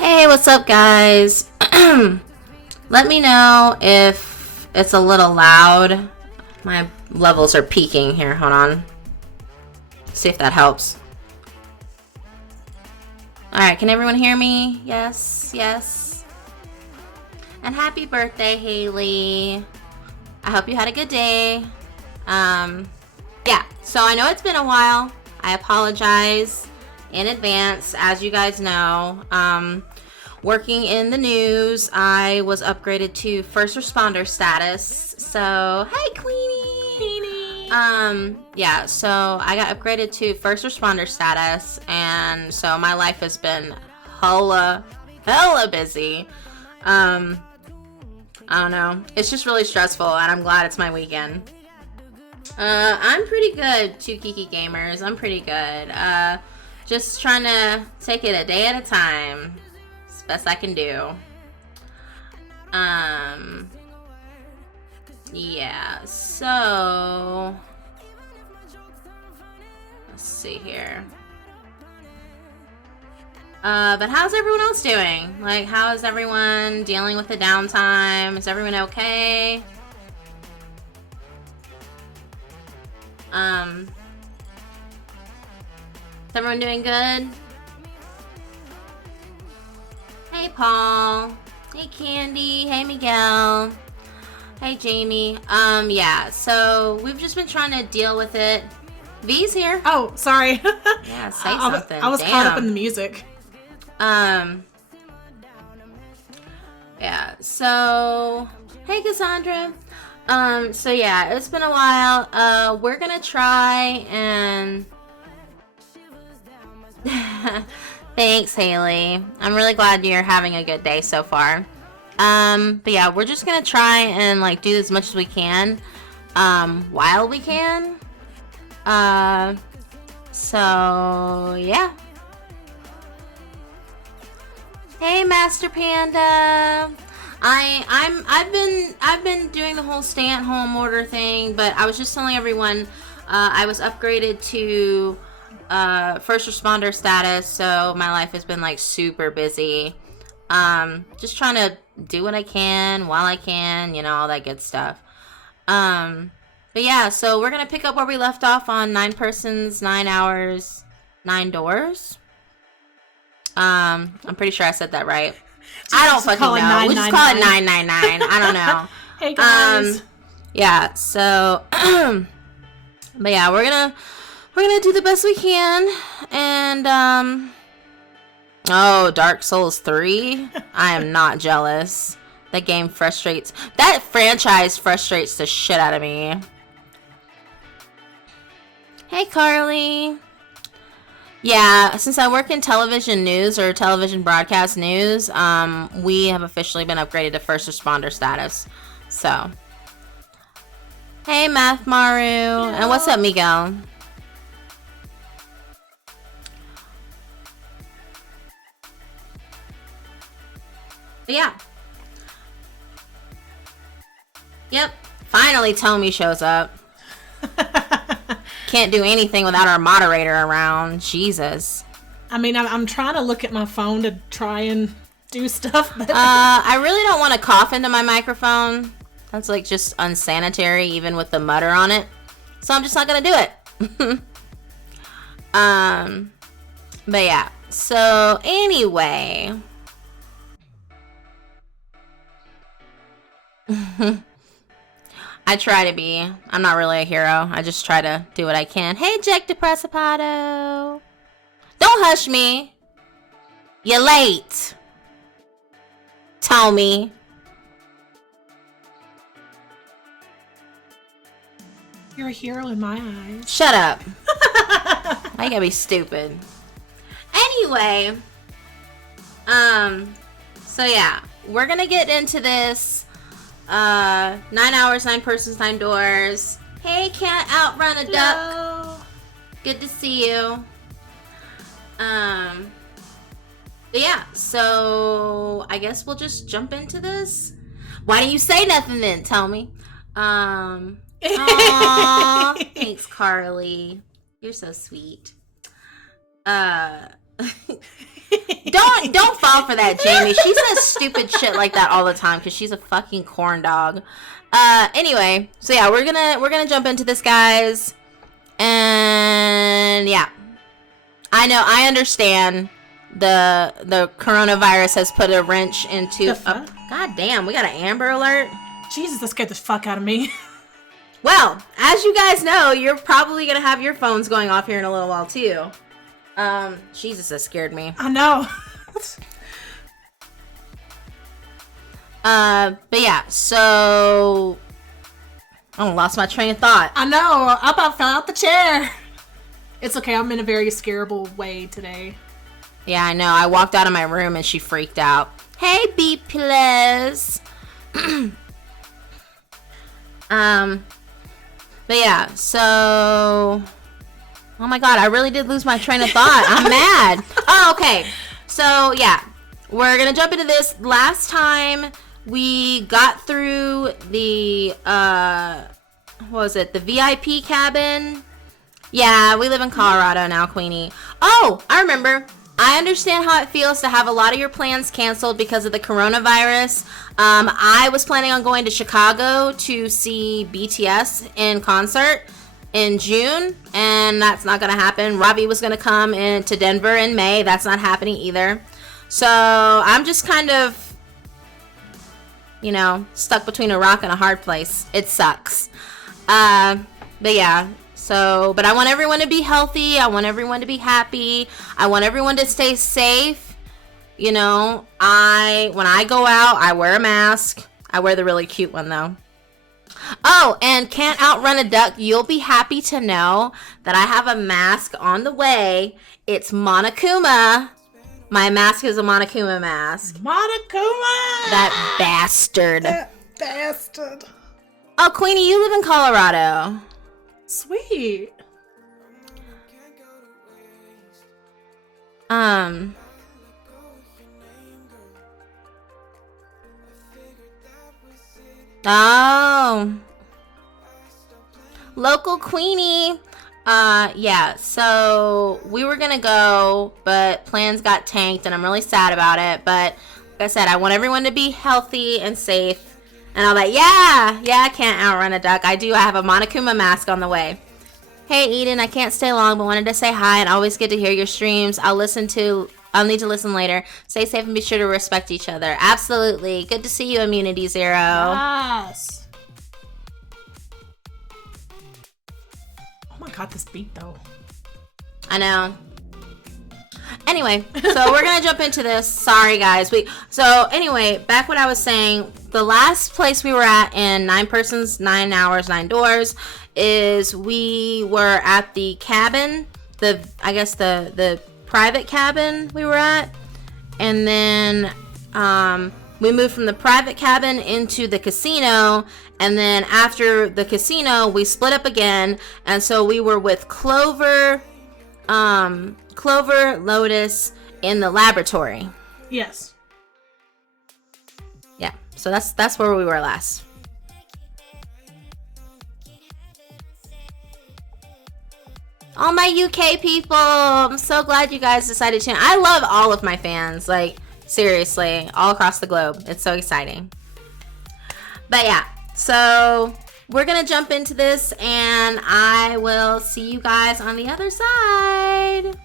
Hey, what's up, guys? Let me know if it's a little loud. My levels are peaking here. Hold on. See if that helps. Alright, can everyone hear me? Yes, yes. And happy birthday, Haley. I hope you had a good day. Yeah, so I know it's been a while. I apologize in advance. As you guys know, working in the news, I was upgraded to first responder status. So, hey, Queenie! Yeah, so I got upgraded to first responder status, and so my life has been hella busy. I don't know. It's just really stressful, and I'm glad it's my weekend. I'm pretty good, two Kiki gamers. I'm pretty good. Just trying to take it a day at a time. It's the best I can do. Yeah, so let's see here. But how's everyone else doing? Like, how is everyone dealing with the downtime? Is everyone okay? Is everyone doing good? Hey, Paul. Hey, Candy. Hey, Miguel. Hey, Jamie. Yeah, so we've just been trying to deal with it. V's here. Oh, sorry. Yeah, say something. I was caught up in the music. Yeah, so, hey, Cassandra. So yeah, it's been a while. We're gonna try and... Thanks, Haley. I'm really glad you're having a good day so far. But yeah, we're just gonna try and, like, do as much as we can, while we can. So, yeah. Hey, Master Panda. I've been doing the whole stay-at-home order thing, but I was just telling everyone I was upgraded to first responder status, so my life has been, like, super busy. Just trying to do what I can while I can, you know, all that good stuff. But yeah, so we're gonna pick up where we left off on 9 persons, 9 hours, 9 doors. I'm pretty sure I said that right. I don't fucking know. We just call it 999. I don't know. Hey, guys. Yeah. So, but yeah, we're gonna do the best we can. And oh, Dark Souls 3. I am not jealous. That game frustrates. That franchise frustrates the shit out of me. Hey, Carly. Yeah, since I work in television news or television broadcast news, we have officially been upgraded to first responder status. So, hey, Math Maru, and what's up, Miguel? But yeah. Yep, finally Tommy shows up. Can't do anything without our moderator around. Jesus. I mean, I'm trying to look at my phone to try and do stuff. But I really don't want to cough into my microphone. That's, like, just unsanitary, even with the mutter on it. So I'm just not gonna do it. But yeah. So anyway. I try to be. I'm not really a hero. I just try to do what I can. Hey, Jack DePrecipato. Don't hush me. You're late. Tommy. You're a hero in my eyes. Shut up. I gotta be stupid. Anyway, so yeah, we're gonna get into this. 9 hours, 9 persons, 9 doors. Hey, can't outrun a duck. Hello. Good to see you. But yeah, so I guess we'll just jump into this. Why didn't you say nothing then? Tell me. Aw, thanks, Carly. You're so sweet. Don't fall for that, Jamie. She says stupid shit like that all the time because she's a fucking corn dog. Anyway, so yeah, we're gonna jump into this, guys. And yeah, I understand the coronavirus has put a wrench into. God damn, we got an Amber Alert. Jesus, that scared the fuck out of me. Well, as you guys know, you're probably gonna have your phones going off here in a little while too. Jesus, that scared me. I know. But yeah, so I lost my train of thought. I know. I about fell out the chair. It's okay. I'm in a very scareable way today. Yeah, I know. I walked out of my room and she freaked out. Hey, B plus. But yeah, so oh my god, I really did lose my train of thought. I'm mad. Oh, okay. So yeah, we're gonna jump into this. Last time we got through the what was it? The VIP cabin. Yeah, we live in Colorado now, Queenie. Oh, I remember. I understand how it feels to have a lot of your plans canceled because of the coronavirus. I was planning on going to Chicago to see BTS in concert in June, and that's not going to happen. Robbie was going to come to Denver in May. That's not happening either. So I'm just kind of, stuck between a rock and a hard place. It sucks. But yeah. But I want everyone to be healthy. I want everyone to be happy. I want everyone to stay safe. When I go out, I wear a mask. I wear the really cute one though. Oh, and can't outrun a duck. You'll be happy to know that I have a mask on the way. It's Monokuma. My mask is a Monokuma mask. Monokuma! That bastard. That bastard. Oh, Queenie, you live in Colorado. Sweet. Oh. Local Queenie. Yeah, so we were gonna go, but plans got tanked, and I'm really sad about it. But like I said, I want everyone to be healthy and safe. And all that. Yeah, I can't outrun a duck. I have a Monokuma mask on the way. Hey, Eden, I can't stay long, but wanted to say hi and always good to hear your streams. I'll need to listen later. Stay safe and be sure to respect each other. Absolutely. Good to see you, Immunity Zero. Yes. Oh my god, this beat though. I know. Anyway, so we're gonna jump into this. Sorry, guys. Anyway, back what I was saying. The last place we were at in 9 persons, 9 hours, 9 doors is we were at the cabin. The private cabin we were at, and then we moved from the private cabin into the casino, and then after the casino we split up again, and so we were with Clover, Lotus in the laboratory. Yes. Yeah, so that's where we were last. All my UK people, I'm so glad you guys decided to. I love all of my fans, like seriously, all across the globe. It's so exciting. But yeah, so we're gonna jump into this, and I will see you guys on the other side.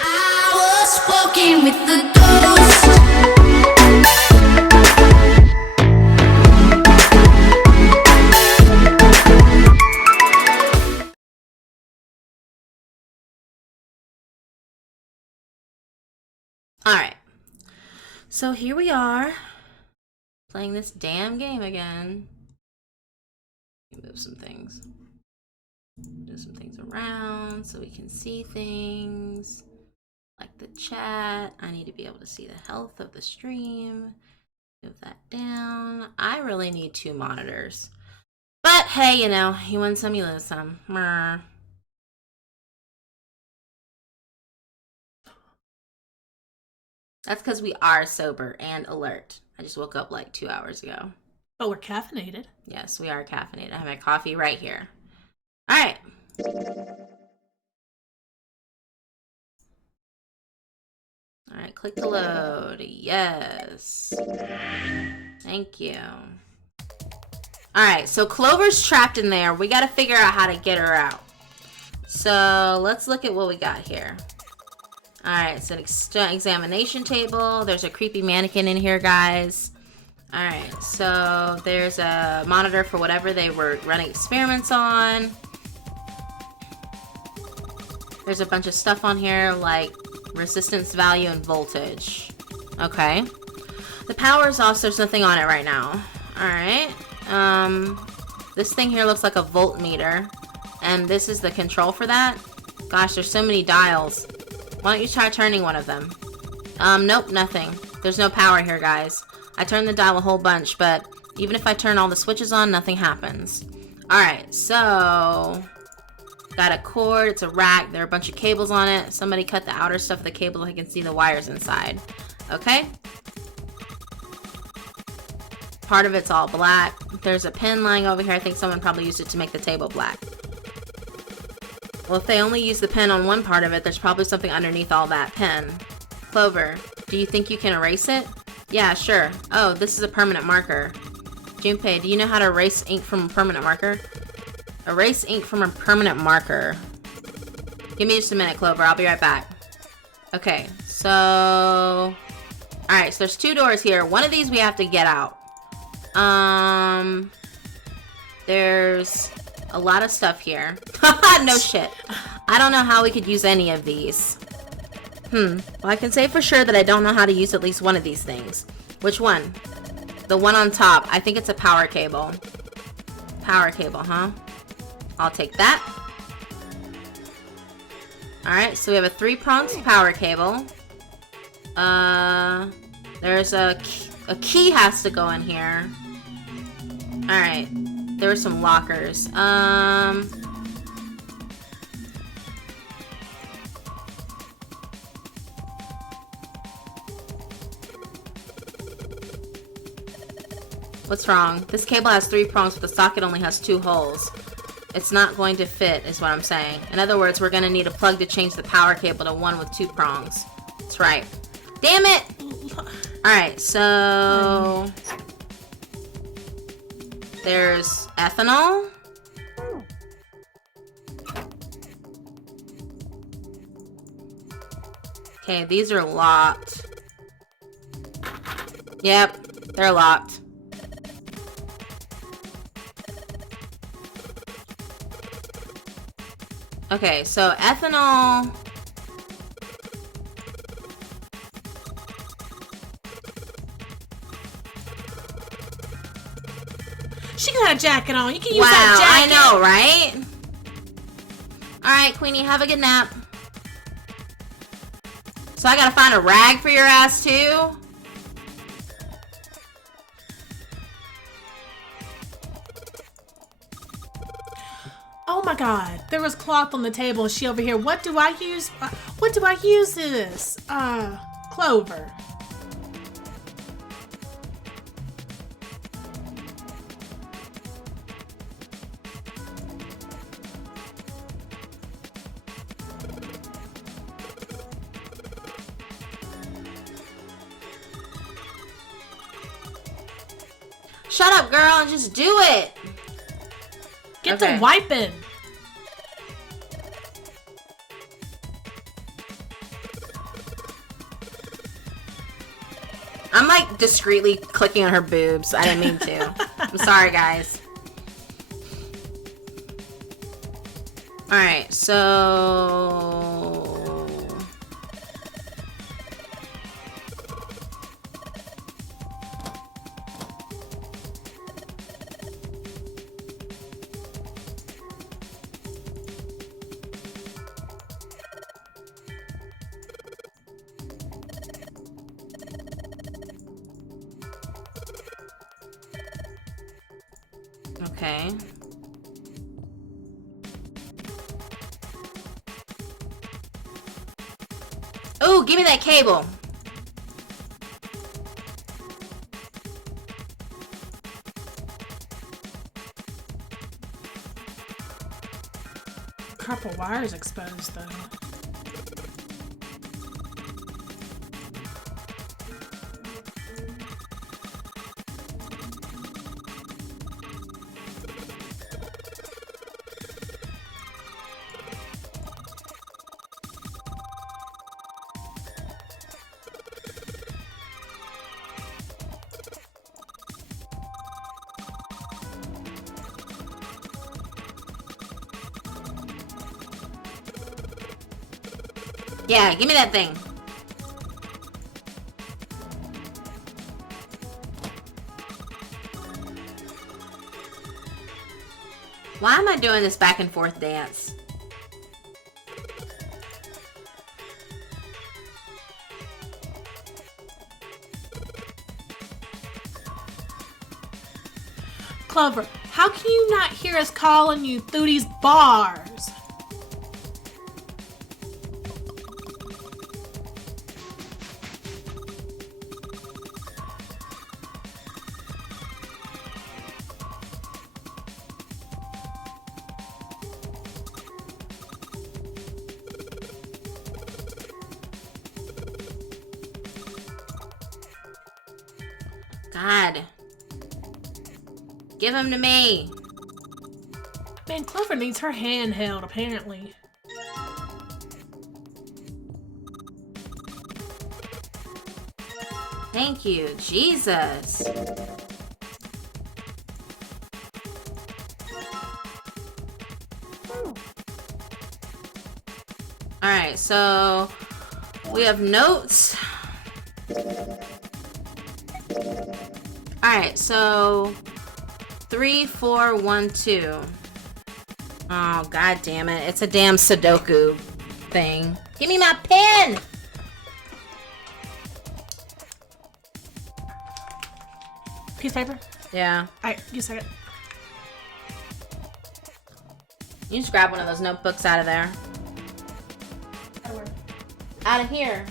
I was walking with the ghost. All right, so here we are. playing this damn game again. Move some things. Move some things around so we can see things. Like the chat. I need to be able to see the health of the stream. Move that down. I really need 2 monitors. But hey, you know, you win some, you lose some. Mrr. That's because we are sober and alert. I just woke up like 2 hours ago. But we're caffeinated. Yes, we are caffeinated. I have my coffee right here. All right. All right, click to load. Yes. Thank you. All right, so Clover's trapped in there. We got to figure out how to get her out. So let's look at what we got here. All right, it's an examination table. There's a creepy mannequin in here, guys. All right, so there's a monitor for whatever they were running experiments on. There's a bunch of stuff on here like resistance value and voltage. Okay. The power is off, so there's nothing on it right now. All right. This thing here looks like a voltmeter, and this is the control for that. Gosh, there's so many dials. Why don't you try turning one of them? Nope, nothing. There's no power here, guys. I turned the dial a whole bunch, but even if I turn all the switches on, nothing happens. Alright, so... got a cord, it's a rack, there are a bunch of cables on it. Somebody cut the outer stuff of the cable so I can see the wires inside. Okay? Part of it's all black. There's a pin lying over here. I think someone probably used it to make the table black. Well, if they only use the pen on one part of it, there's probably something underneath all that pen. Clover, do you think you can erase it? Yeah, sure. Oh, this is a permanent marker. Junpei, do you know how to erase ink from a permanent marker? Erase ink from a permanent marker. Give me just a minute, Clover. I'll be right back. Okay, so... alright, so there's 2 doors here. One of these we have to get out. There's... a lot of stuff here. No shit. I don't know how we could use any of these. Well, I can say for sure that I don't know how to use at least one of these things. Which one? The one on top. I think it's a power cable. Power cable, huh? I'll take that. Alright, so we have a 3-pronged power cable. There's a key has to go in here. Alright. There were some lockers. What's wrong? This cable has 3 prongs, but the socket only has 2 holes. It's not going to fit, is what I'm saying. In other words, we're going to need a plug to change the power cable to one with 2 prongs. That's right. Damn it! Alright, so... there's ethanol. Okay, these are locked. Yep, they're locked. Okay, so ethanol... She got a jacket on. You can use that jacket. I know, right? Alright, Queenie, have a good nap. So I gotta find a rag for your ass, too? Oh my god. There was cloth on the table and she over here. What do I use? What do I use this? Clover. Shut up, girl, and just do it. Get the wiping. I'm like discreetly clicking on her boobs. I didn't mean to. I'm sorry, guys. Alright, so... Okay. Oh, give me that cable. Couple wires exposed though. Yeah, give me that thing. Why am I doing this back and forth dance? Clover, how can you not hear us calling you through these bars? God. Give him to me. Man, Clover needs her hand held, apparently. Thank you, Jesus. Alright, so we have notes. Alright, so 3, 4, 1, 2. Oh, god damn it. It's a damn Sudoku thing. Give me my pen! Piece of paper? Yeah. Alright, give me a second. You just grab one of those notebooks out of there. Out of here.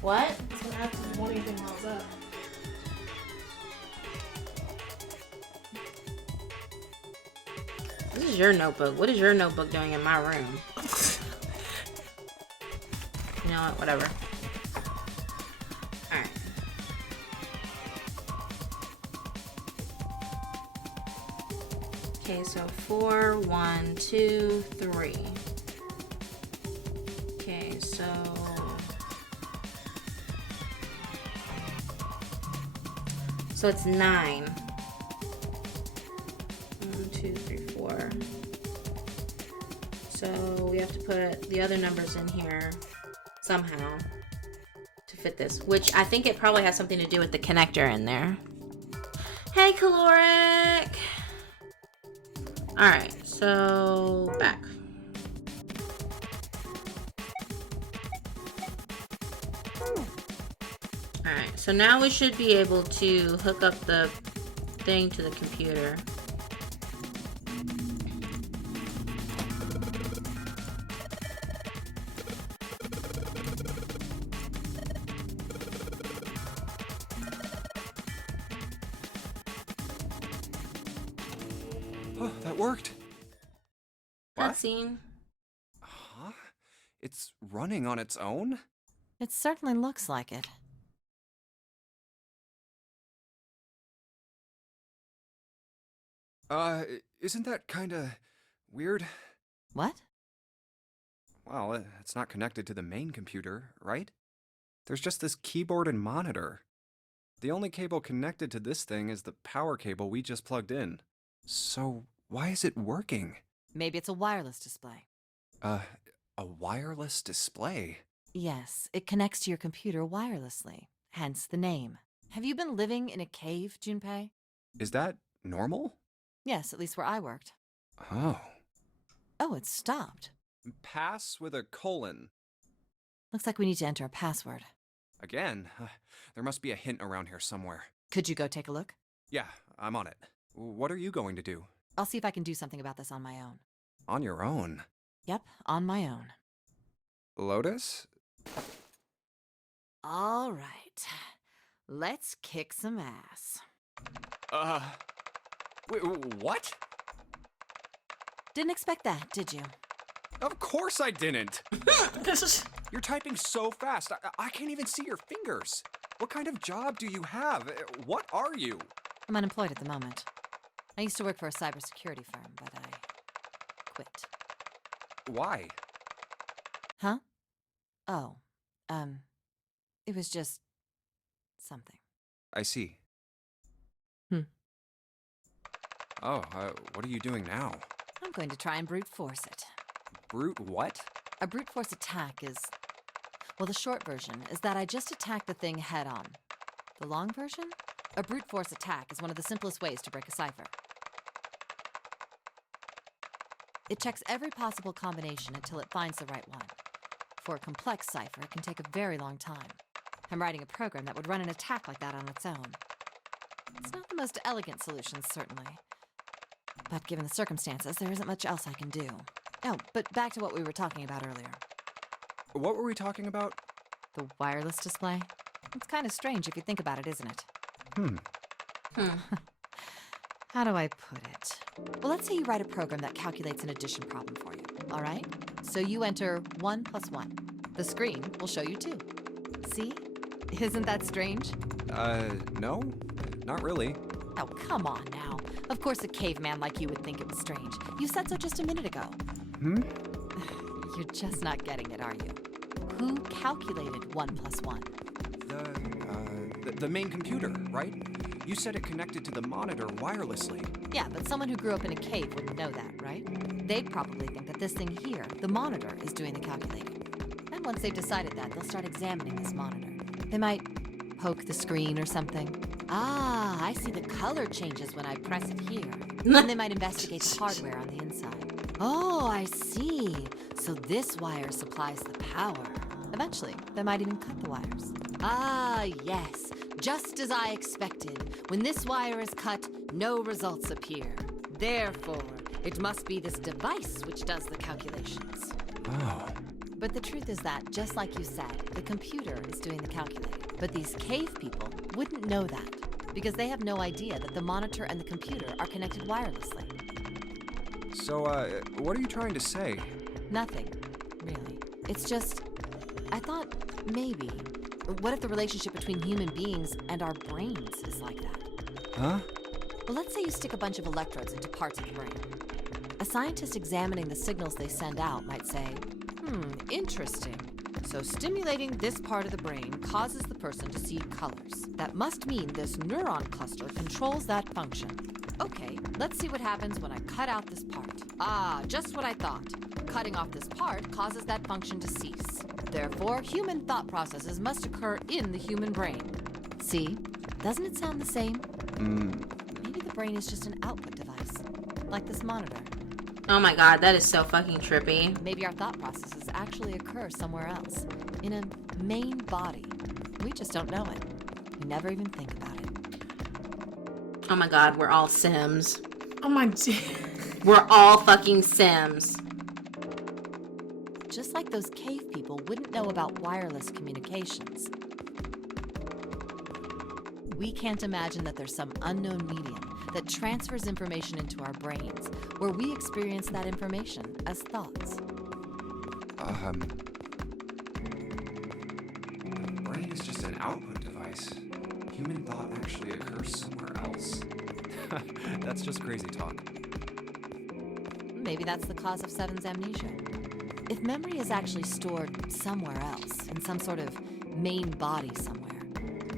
What? This is your notebook. What is your notebook doing in my room? You know what? Whatever. Alright. Okay, so 4, 1, 2, 3. Okay, so... So it's 9. 1, 2, 3, 4. So we have to put the other numbers in here somehow to fit this, which I think it probably has something to do with the connector in there. Hey, Caloric! Alright, so back. Alright, so now we should be able to hook up the thing to the computer. Oh, that worked. What? Cutscene. Huh? It's running on its own? It certainly looks like it. Isn't that kinda weird? What? Well, it's not connected to the main computer, right? There's just this keyboard and monitor. The only cable connected to this thing is the power cable we just plugged in. So, why is it working? Maybe it's a wireless display. A wireless display? Yes, it connects to your computer wirelessly, hence the name. Have you been living in a cave, Junpei? Is that normal? Yes, at least where I worked. Oh. Oh, it stopped. Pass with a colon. Looks like we need to enter a password. Again? There must be a hint around here somewhere. Could you go take a look? Yeah, I'm on it. What are you going to do? I'll see if I can do something about this on my own. On your own? Yep, on my own. Lotus? All right. Let's kick some ass. What? Didn't expect that, did you? Of course I didn't! This is. You're typing so fast, I can't even see your fingers. What kind of job do you have? What are you? I'm unemployed at the moment. I used to work for a cybersecurity firm, but I quit. Why? Huh? Oh, it was just something. I see. Hmm. Oh, what are you doing now? I'm going to try and brute force it. Brute what? A brute force attack is... Well, the short version is that I just attack the thing head on. The long version? A brute force attack is one of the simplest ways to break a cipher. It checks every possible combination until it finds the right one. For a complex cipher, it can take a very long time. I'm writing a program that would run an attack like that on its own. It's not the most elegant solution, certainly. But given the circumstances, there isn't much else I can do. Oh, but back to what we were talking about earlier. What were we talking about? The wireless display? It's kind of strange if you think about it, isn't it? How do I put it? Well, let's say you write a program that calculates an addition problem for you, all right? So you enter 1 + 1. The screen will show you 2. See? Isn't that strange? No, not really. Oh, come on now. Of course a caveman like you would think it was strange. You said so just a minute ago. You're just not getting it, are you? Who calculated 1 + 1? The main computer, right? You said it connected to the monitor wirelessly. Yeah, but someone who grew up in a cave wouldn't know that, right? They'd probably think that this thing here, the monitor, is doing the calculating. And once they've decided that, they'll start examining this monitor. They might poke the screen or something. Ah, I see the color changes when I press it here. And they might investigate the hardware on the inside. Oh, I see. So this wire supplies the power. Eventually, they might even cut the wires. Ah, yes. Just as I expected. When this wire is cut, no results appear. Therefore, it must be this device which does the calculations. Oh. But the truth is that, just like you said, the computer is doing the calculating. But these cave people wouldn't know that, because they have no idea that the monitor and the computer are connected wirelessly. So, what are you trying to say? Nothing, really. It's just, I thought maybe, what if the relationship between human beings and our brains is like that? Huh? Well, let's say you stick a bunch of electrodes into parts of the brain. A scientist examining the signals they send out might say, interesting. So stimulating this part of the brain causes the person to see colors. That must mean this neuron cluster controls that function. Okay, let's see what happens when I cut out this part. Ah, just what I thought. Cutting off this part causes that function to cease. Therefore, human thought processes must occur in the human brain. See? Doesn't it sound the same? Maybe the brain is just an output device, like this monitor. Oh my god, that is so fucking trippy. Maybe our thought processes actually occur somewhere else, in a main body. We just don't know it. We never even think about it. Oh my god, we're all Sims. Oh my. We're all fucking Sims. Just like those cave people wouldn't know about wireless communications. We can't imagine that there's some unknown medium that transfers information into our brains, where we experience that information as thoughts. The brain is just an output device. Human thought actually occurs somewhere else. That's just crazy talk. Maybe that's the cause of Seven's amnesia. If memory is actually stored somewhere else, in some sort of main body somewhere,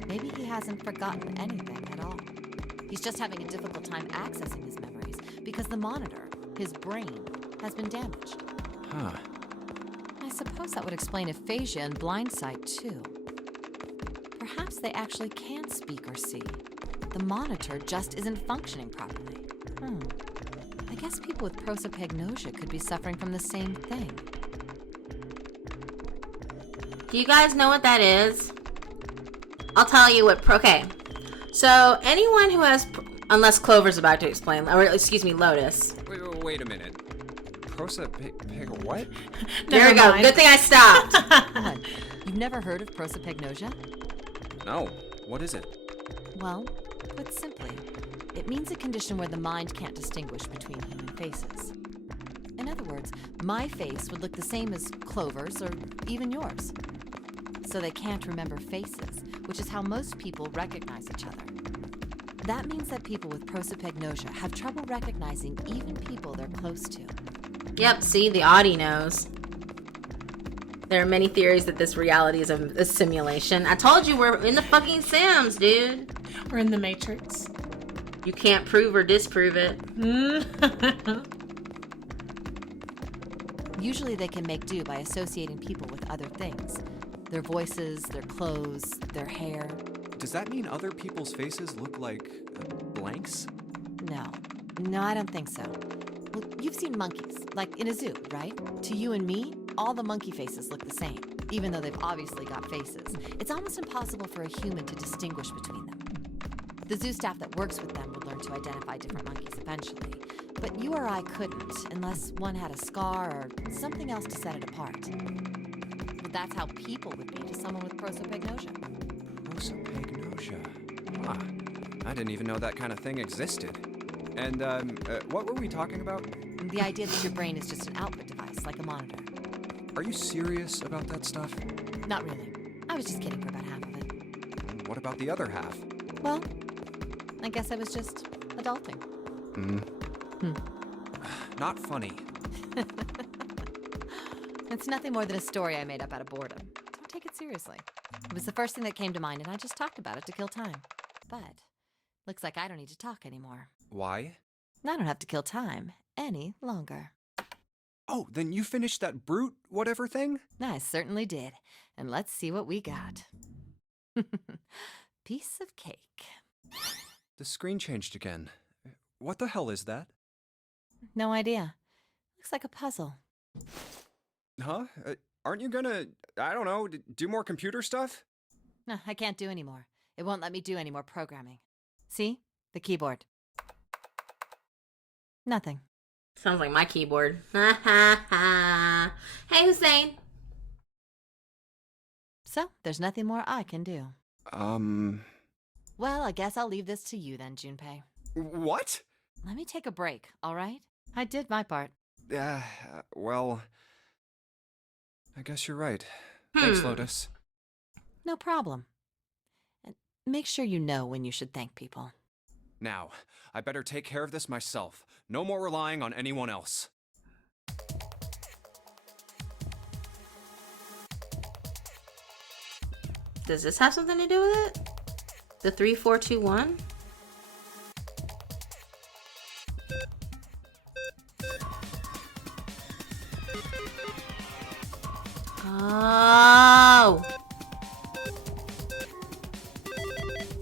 maybe he hasn't forgotten anything at all. He's just having a difficult time accessing his memories because the monitor, his brain, has been damaged. Huh. I suppose that would explain aphasia and blindsight, too. Perhaps they actually can speak or see. The monitor just isn't functioning properly. I guess people with prosopagnosia could be suffering from the same thing. Do you guys know what that is? I'll tell you what. Okay. So anyone who has, unless Clover's about to explain, or excuse me, Lotus. Wait a minute. What? There we go. mind. Good thing I stopped. What? You've never heard of prosopagnosia? No. What is it? Well, put simply, it means a condition where the mind can't distinguish between human faces. In other words, my face would look the same as Clover's or even yours. So they can't remember faces, which is how most people recognize each other. That means that people with prosopagnosia have trouble recognizing even people they're close to. Yep, see, the Audi knows. There are many theories that this reality is a simulation. I told you we're in the fucking Sims, dude. We're in the Matrix. You can't prove or disprove it. Usually they can make do by associating people with other things. Their voices, their clothes, their hair. Does that mean other people's faces look like blanks? No, I don't think so. Well, you've seen monkeys, like in a zoo, right? To you and me, all the monkey faces look the same, even though they've obviously got faces. It's almost impossible for a human to distinguish between them. The zoo staff that works with them would learn to identify different monkeys eventually, but you or I couldn't unless one had a scar or something else to set it apart. But that's how people would be to someone with prosopagnosia. Prosopagnosia. Ah, I didn't even know that kind of thing existed. And, what were we talking about? The idea that your brain is just an output device, like a monitor. Are you serious about that stuff? Not really. I was just kidding for about half of it. What about the other half? Well, I guess I was just adulting. Not funny. It's nothing more than a story I made up out of boredom. Don't take it seriously. It was the first thing that came to mind, and I just talked about it to kill time. But looks like I don't need to talk anymore. Why? I don't have to kill time any longer. Oh, then you finished that brute whatever thing? I certainly did. And let's see what we got. Piece of cake. The screen changed again. What the hell is that? No idea. Looks like a puzzle. Huh? Aren't you gonna, I don't know, do more computer stuff? No, I can't do anymore. It won't let me do any more programming. See? The keyboard. Nothing. Sounds like my keyboard. Ha ha ha. Hey, Hussein. So, there's nothing more I can do. Well, I guess I'll leave this to you then, Junpei. What? Let me take a break, all right? I did my part. Well, I guess you're right. Thanks, Lotus. No problem. And make sure you know when you should thank people. Now, I better take care of this myself. No more relying on anyone else. Does this have something to do with it? The 3421? Oh.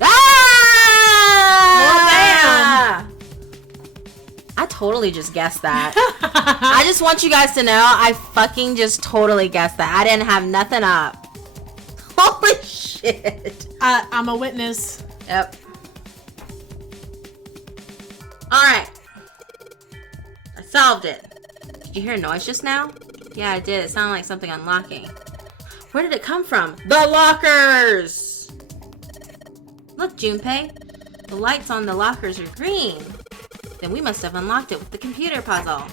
Ah! I totally just guessed that. I just want you guys to know I fucking just totally guessed that. I didn't have nothing up. Holy shit. I'm a witness. Yep. Alright. I solved it. Did you hear a noise just now? Yeah, I did. It sounded like something unlocking. Where did it come from? The lockers! Look, Junpei. The lights on the lockers are green. Then we must have unlocked it with the computer puzzle.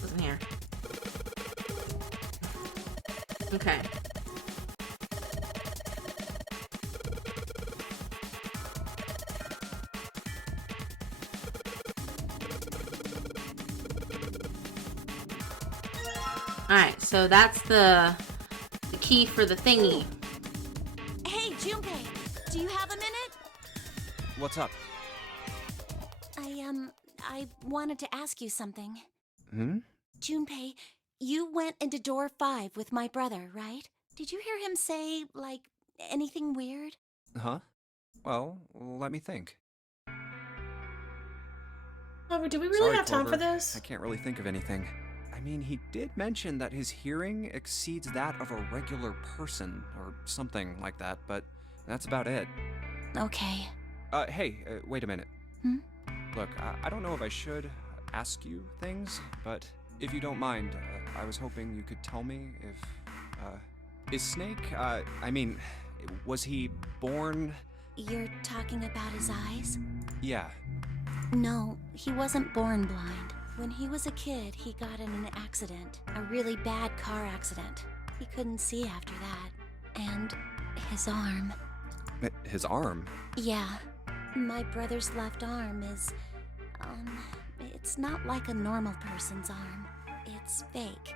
What's in here? Okay. Alright, so that's the key for the thingy. Hey, Junpei, do you have a minute? What's up? I wanted to ask you something. Hmm? Junpei, you went into door 5 with my brother, right? Did you hear him say, like, anything weird? Huh? Well, let me think. Clover, do we really Sorry, have time Clover. for this? I can't really think of anything. I mean, he did mention that his hearing exceeds that of a regular person, or something like that, but that's about it. Okay. Hey, wait a minute. Hmm? Look, I don't know if I should ask you things, but if you don't mind, I was hoping you could tell me if, is Snake, was he born? You're talking about his eyes? Yeah. No, he wasn't born blind. When he was a kid, he got in an accident. A really bad car accident. He couldn't see after that. And his arm. His arm? Yeah. My brother's left arm is, it's not like a normal person's arm. It's fake.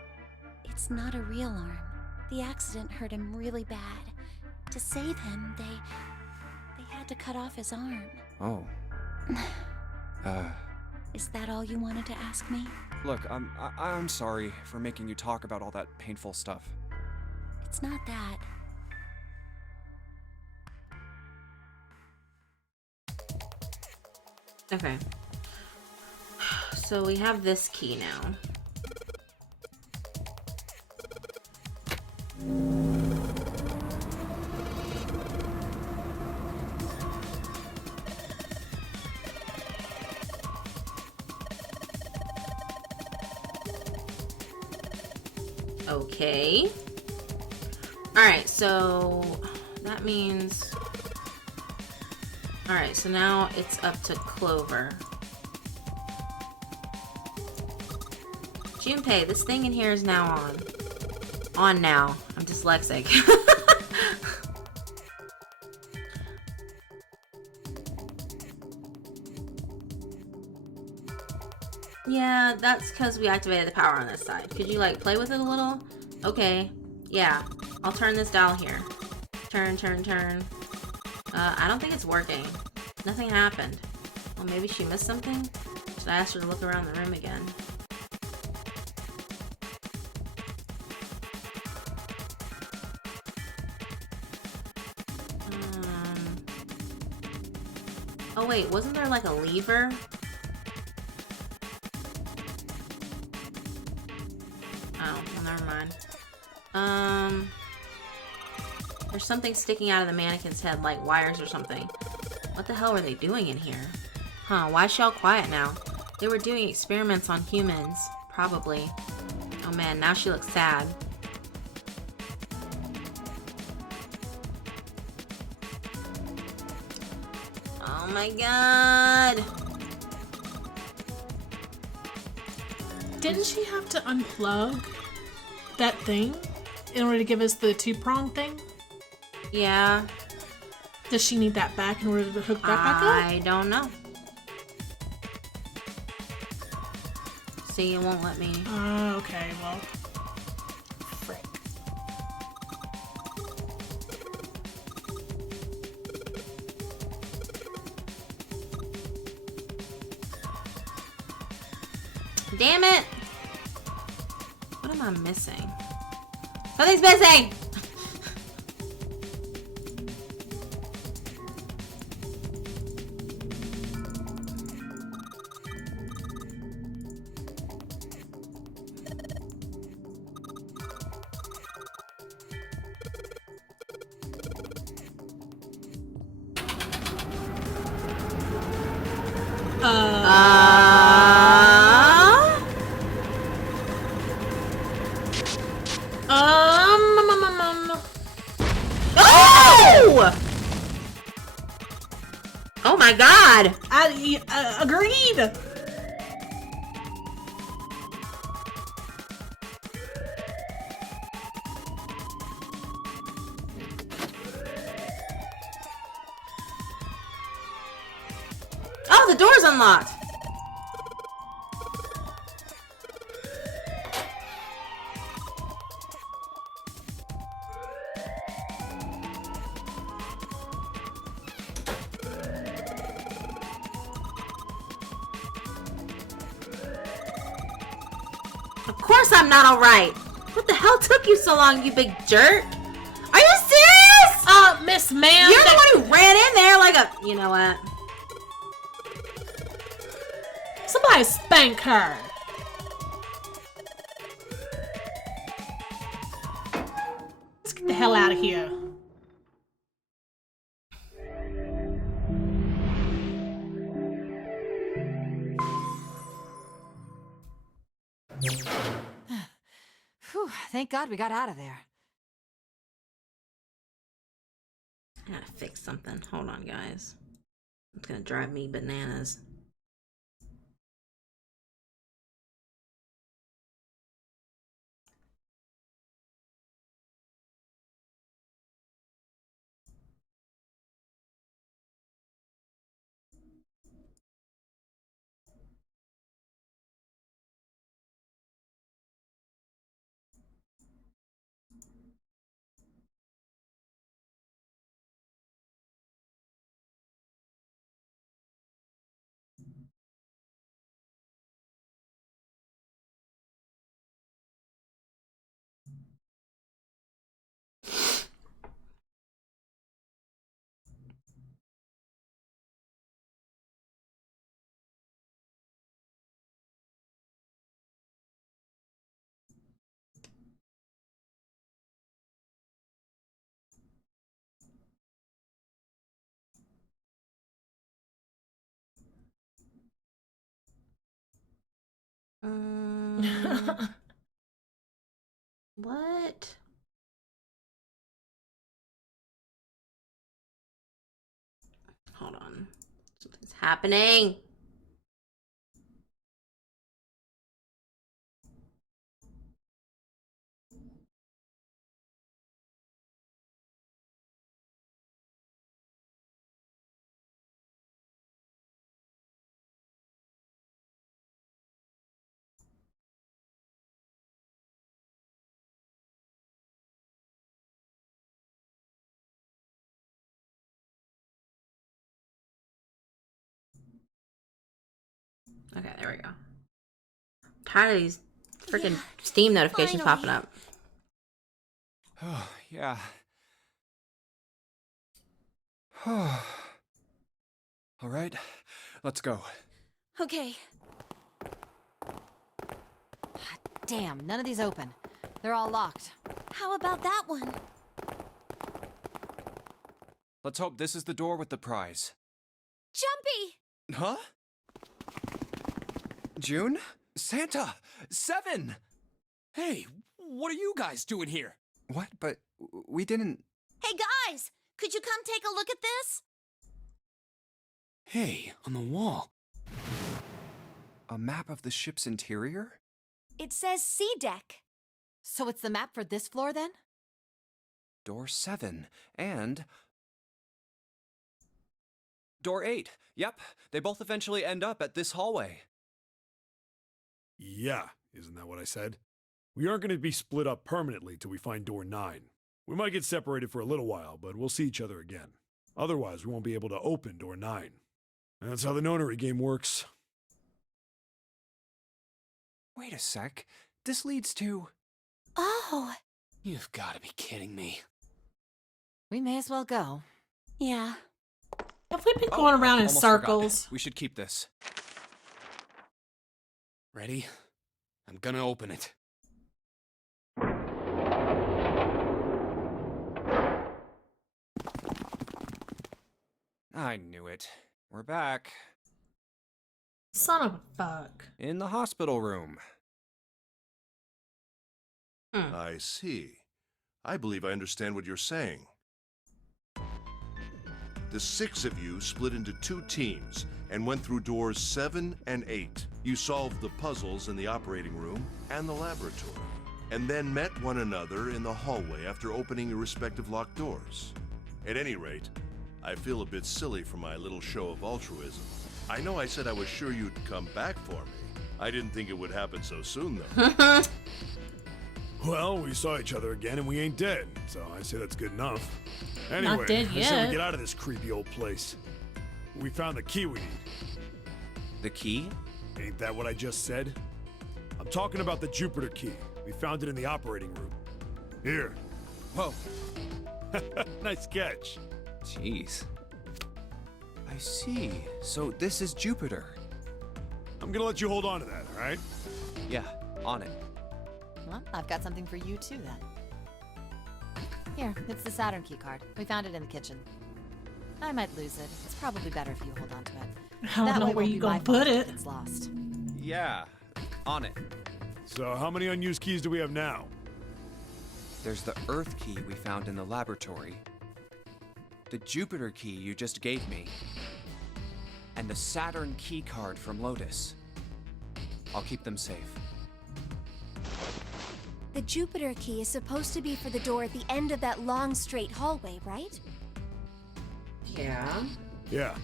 It's not a real arm. The accident hurt him really bad. To save him, they had to cut off his arm. Oh. Is that all you wanted to ask me? Look, I'm sorry for making you talk about all that painful stuff. It's not that. Okay. So we have this key now. Okay. Alright, so that means... Alright, so now it's up to Clover. Junpei, this thing in here is now on. On now. I'm dyslexic. Yeah, that's because we activated the power on this side. Could you, like, play with it a little? Okay. Yeah. I'll turn this dial here. Turn, turn, turn. I don't think it's working. Nothing happened. Well, maybe she missed something? Should I ask her to look around the room again? Oh wait, wasn't there like a lever? Oh, well, never mind. There's something sticking out of the mannequin's head, like wires or something. What the hell were they doing in here? Huh, why is she all quiet now? They were doing experiments on humans. Probably. Oh man, now she looks sad. Oh my god! Didn't she have to unplug that thing in order to give us the two-prong thing? Yeah. Does she need that back in order to hook that back up? I don't know. See, it won't let me. Okay, well. Frick. Damn it! What am I missing? Something's missing! Oh! Oh my god! Agreed! Oh, the door's unlocked! Of course I'm not alright! What the hell took you so long, you big jerk? Are you serious? Miss Ma'am. You're the one who ran in there like a... You know what? Somebody spank her. Get the hell out of here. Whew, thank God we got out of there. I gotta fix something. Hold on, guys. It's gonna drive me bananas. What? Hold on. Something's happening. Okay, there we go. I'm tired of these freaking Steam notifications finally. popping up. Oh, yeah. All right, let's go. Okay. Damn, none of these open. They're all locked. How about that one? Let's hope this is the door with the prize. Jumpy! Huh? June? Santa! 7! Hey, what are you guys doing here? What? But we didn't... Hey guys, could you come take a look at this? Hey, on the wall. A map of the ship's interior? It says C deck. So it's the map for this floor then? Door 7. And... Door 8. Yep, they both eventually end up at this hallway. Yeah, isn't that what I said? We aren't going to be split up permanently till we find door 9. We might get separated for a little while, but we'll see each other again. Otherwise, we won't be able to open door 9. That's how the nonary game works. Wait a sec. This leads to... Oh. You've got to be kidding me. We may as well go. Yeah. Have we been going around in almost forgot. circles? We should keep this. Ready? I'm gonna open it. I knew it. We're back. Son of a fuck. In the hospital room. I see. I believe I understand what you're saying. The 6 of you split into 2 teams and went through doors 7 and 8. You solved the puzzles in the operating room and the laboratory, and then met one another in the hallway after opening your respective locked doors. At any rate, I feel a bit silly for my little show of altruism. I know I said I was sure you'd come back for me. I didn't think it would happen so soon, though. Well, we saw each other again and we ain't dead, so I say that's good enough. Anyway, Not dead I say yet. we get out of this creepy old place. We found the key we need. The key? Ain't that what I just said? I'm talking about the Jupiter key. We found it in the operating room. Here. Whoa. Nice catch. Jeez. I see. So this is Jupiter. I'm gonna let you hold on to that, all right? Yeah, on it. Well, I've got something for you too then. Here, it's the Saturn key card. We found it in the kitchen. I might lose it. It's probably better if you hold on to it. I don't know where you gonna put it. It's lost. Yeah, on it. So, how many unused keys do we have now? There's the Earth key we found in the laboratory, the Jupiter key you just gave me, and the Saturn key card from Lotus. I'll keep them safe. The Jupiter key is supposed to be for the door at the end of that long, straight hallway, right? Yeah. Yeah.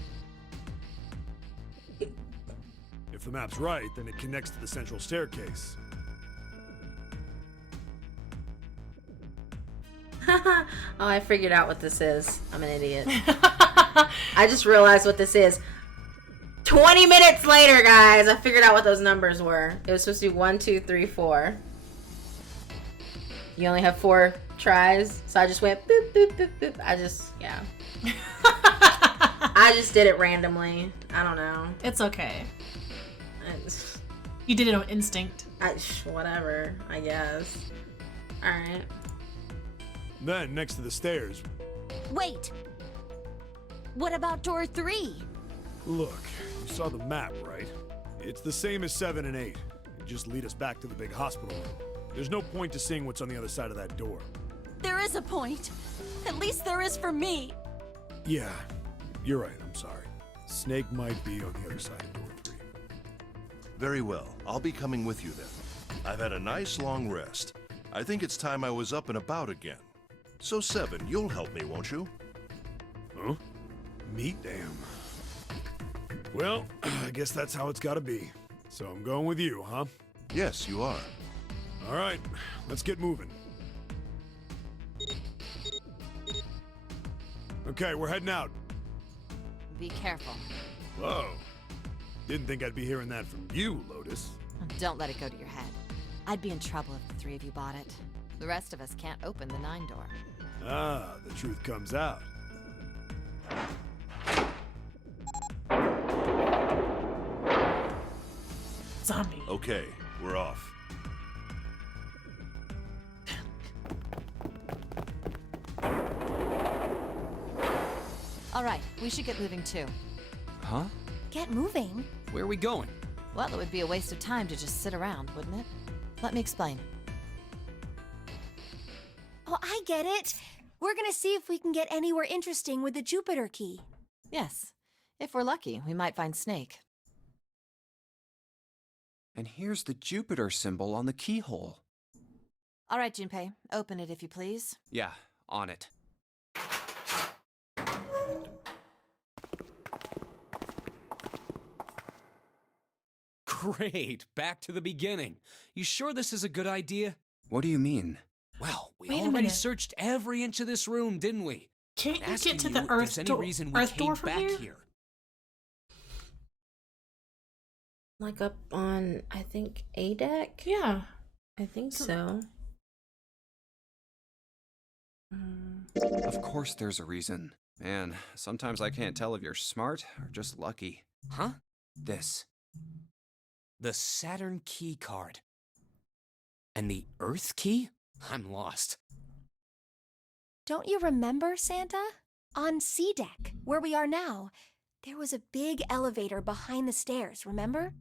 If the map's right, then it connects to the central staircase. Oh, I figured out what this is. I'm an idiot. I just realized what this is. 20 minutes later, guys, I figured out what those numbers were. It was supposed to be 1, 2, 3, 4. You only have 4 tries, so I just went boop, boop, boop, boop. Yeah. I just did it randomly. I don't know. It's okay. You did it on instinct. Whatever, I guess. Alright. Then, next to the stairs, Wait! What about door 3? look, you saw the map, right? It's the same as 7 and 8. It just lead us back to the big hospital room. There's no point to seeing what's on the other side of that door. There is a point. At least there is for me. Yeah, you're right, I'm sorry. Snake might be on the other side of door 3. Very well. I'll be coming with you then. I've had a nice long rest. I think it's time I was up and about again. So 7, you'll help me, won't you? Huh? Meat damn. Well, I guess that's how it's gotta be. So I'm going with you, huh? Yes, you are. All right, let's get moving. Okay, we're heading out. Be careful. Whoa. Didn't think I'd be hearing that from you, Lotus. Don't let it go to your head. I'd be in trouble if the 3 of you bought it. The rest of us can't open the 9 door. Ah, the truth comes out. Zombie. Okay, we're off. All right, we should get moving too. Huh? Get moving. Where are we going? Well, it would be a waste of time to just sit around, wouldn't it? Let me explain. Oh, I get it. We're gonna see if we can get anywhere interesting with the Jupiter key. Yes. If we're lucky, we might find Snake. And here's the Jupiter symbol on the keyhole. All right, Junpei, open it if you please. Yeah, on it. Great, back to the beginning. You sure this is a good idea? What do you mean? Well, we Wait a already minute. searched every inch of this room, didn't we? Can't you Asking get to you the if Earth, there's any reason we Earth came door from back here? here. Like up on, I think, A deck? Yeah. I think so. Of course there's a reason. Man, sometimes I can't tell if you're smart or just lucky. Huh? This. The Saturn key card. And the Earth key? I'm lost. Don't you remember, Santa? On C deck, where we are now, there was a big elevator behind the stairs, remember?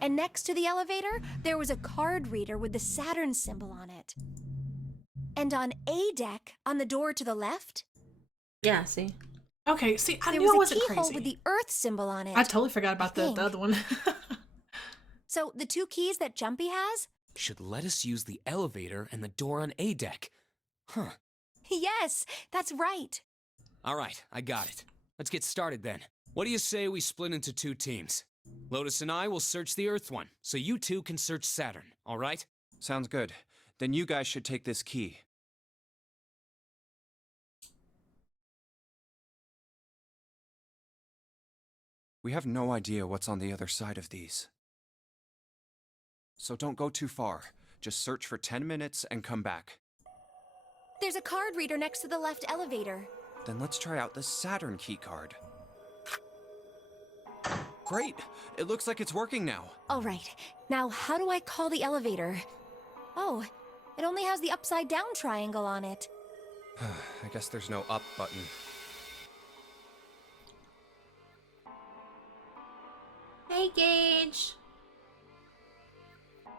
And next to the elevator, there was a card reader with the Saturn symbol on it. And on A deck, on the door to the left, Yeah, see? Okay, see, I there knew I was a wasn't keyhole crazy. with the Earth symbol on it. I totally forgot about I the think. other one. So the 2 keys that Jumpy has? Should let us use the elevator and the door on A deck. Huh. Yes, that's right. All right, I got it. Let's get started then. What do you say we split into 2 teams? Lotus and I will search the Earth one, so you 2 can search Saturn, all right? Sounds good. Then you guys should take this key. We have no idea what's on the other side of these. So don't go too far. Just search for 10 minutes and come back. There's a card reader next to the left elevator. Then let's try out the Saturn key card. Great! It looks like it's working now. All right, now how do I call the elevator? Oh, It only has the upside down triangle on it. I guess there's no up button. Hey, Gage.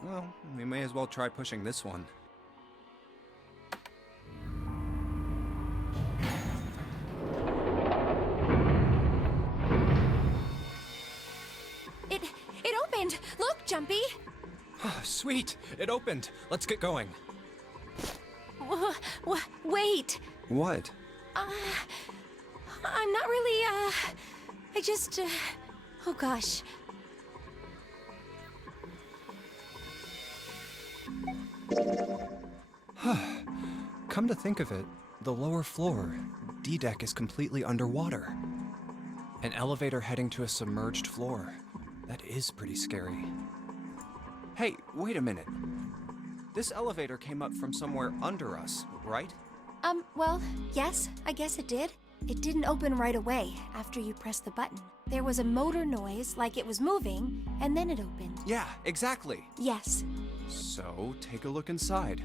Well, we may as well try pushing this one. It opened! Look, Jumpy! Sweet! It opened! Let's get going. Wait! What? I'm not really, I just, oh gosh. Come to think of it, the lower floor, D deck, is completely underwater. An elevator heading to a submerged floor. That is pretty scary. Hey, wait a minute. This elevator came up from somewhere under us, right? Well, yes, I guess it did. It didn't open right away after you pressed the button. There was a motor noise, like it was moving, and then it opened. Yeah, exactly. Yes. So, take a look inside.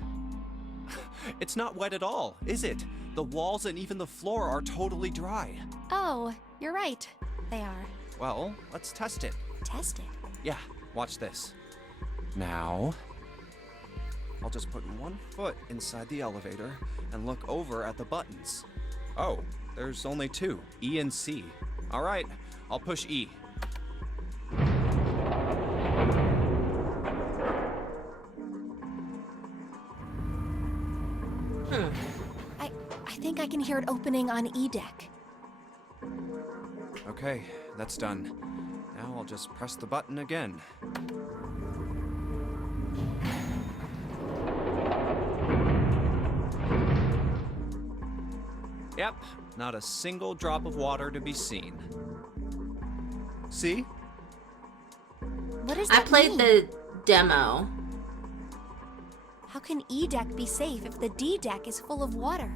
It's not wet at all, is it? The walls and even the floor are totally dry. Oh, you're right. They are. Well, let's test it. Test it. Yeah, watch this. Now, I'll just put one foot inside the elevator and look over at the buttons. Oh, there's only two, E and C. All right, I'll push E. I think I can hear it opening on E deck. Okay, that's done. Now I'll just press the button again. Yep, not a single drop of water to be seen. See? What does I that played mean? the demo. How can E deck be safe if the D deck is full of water?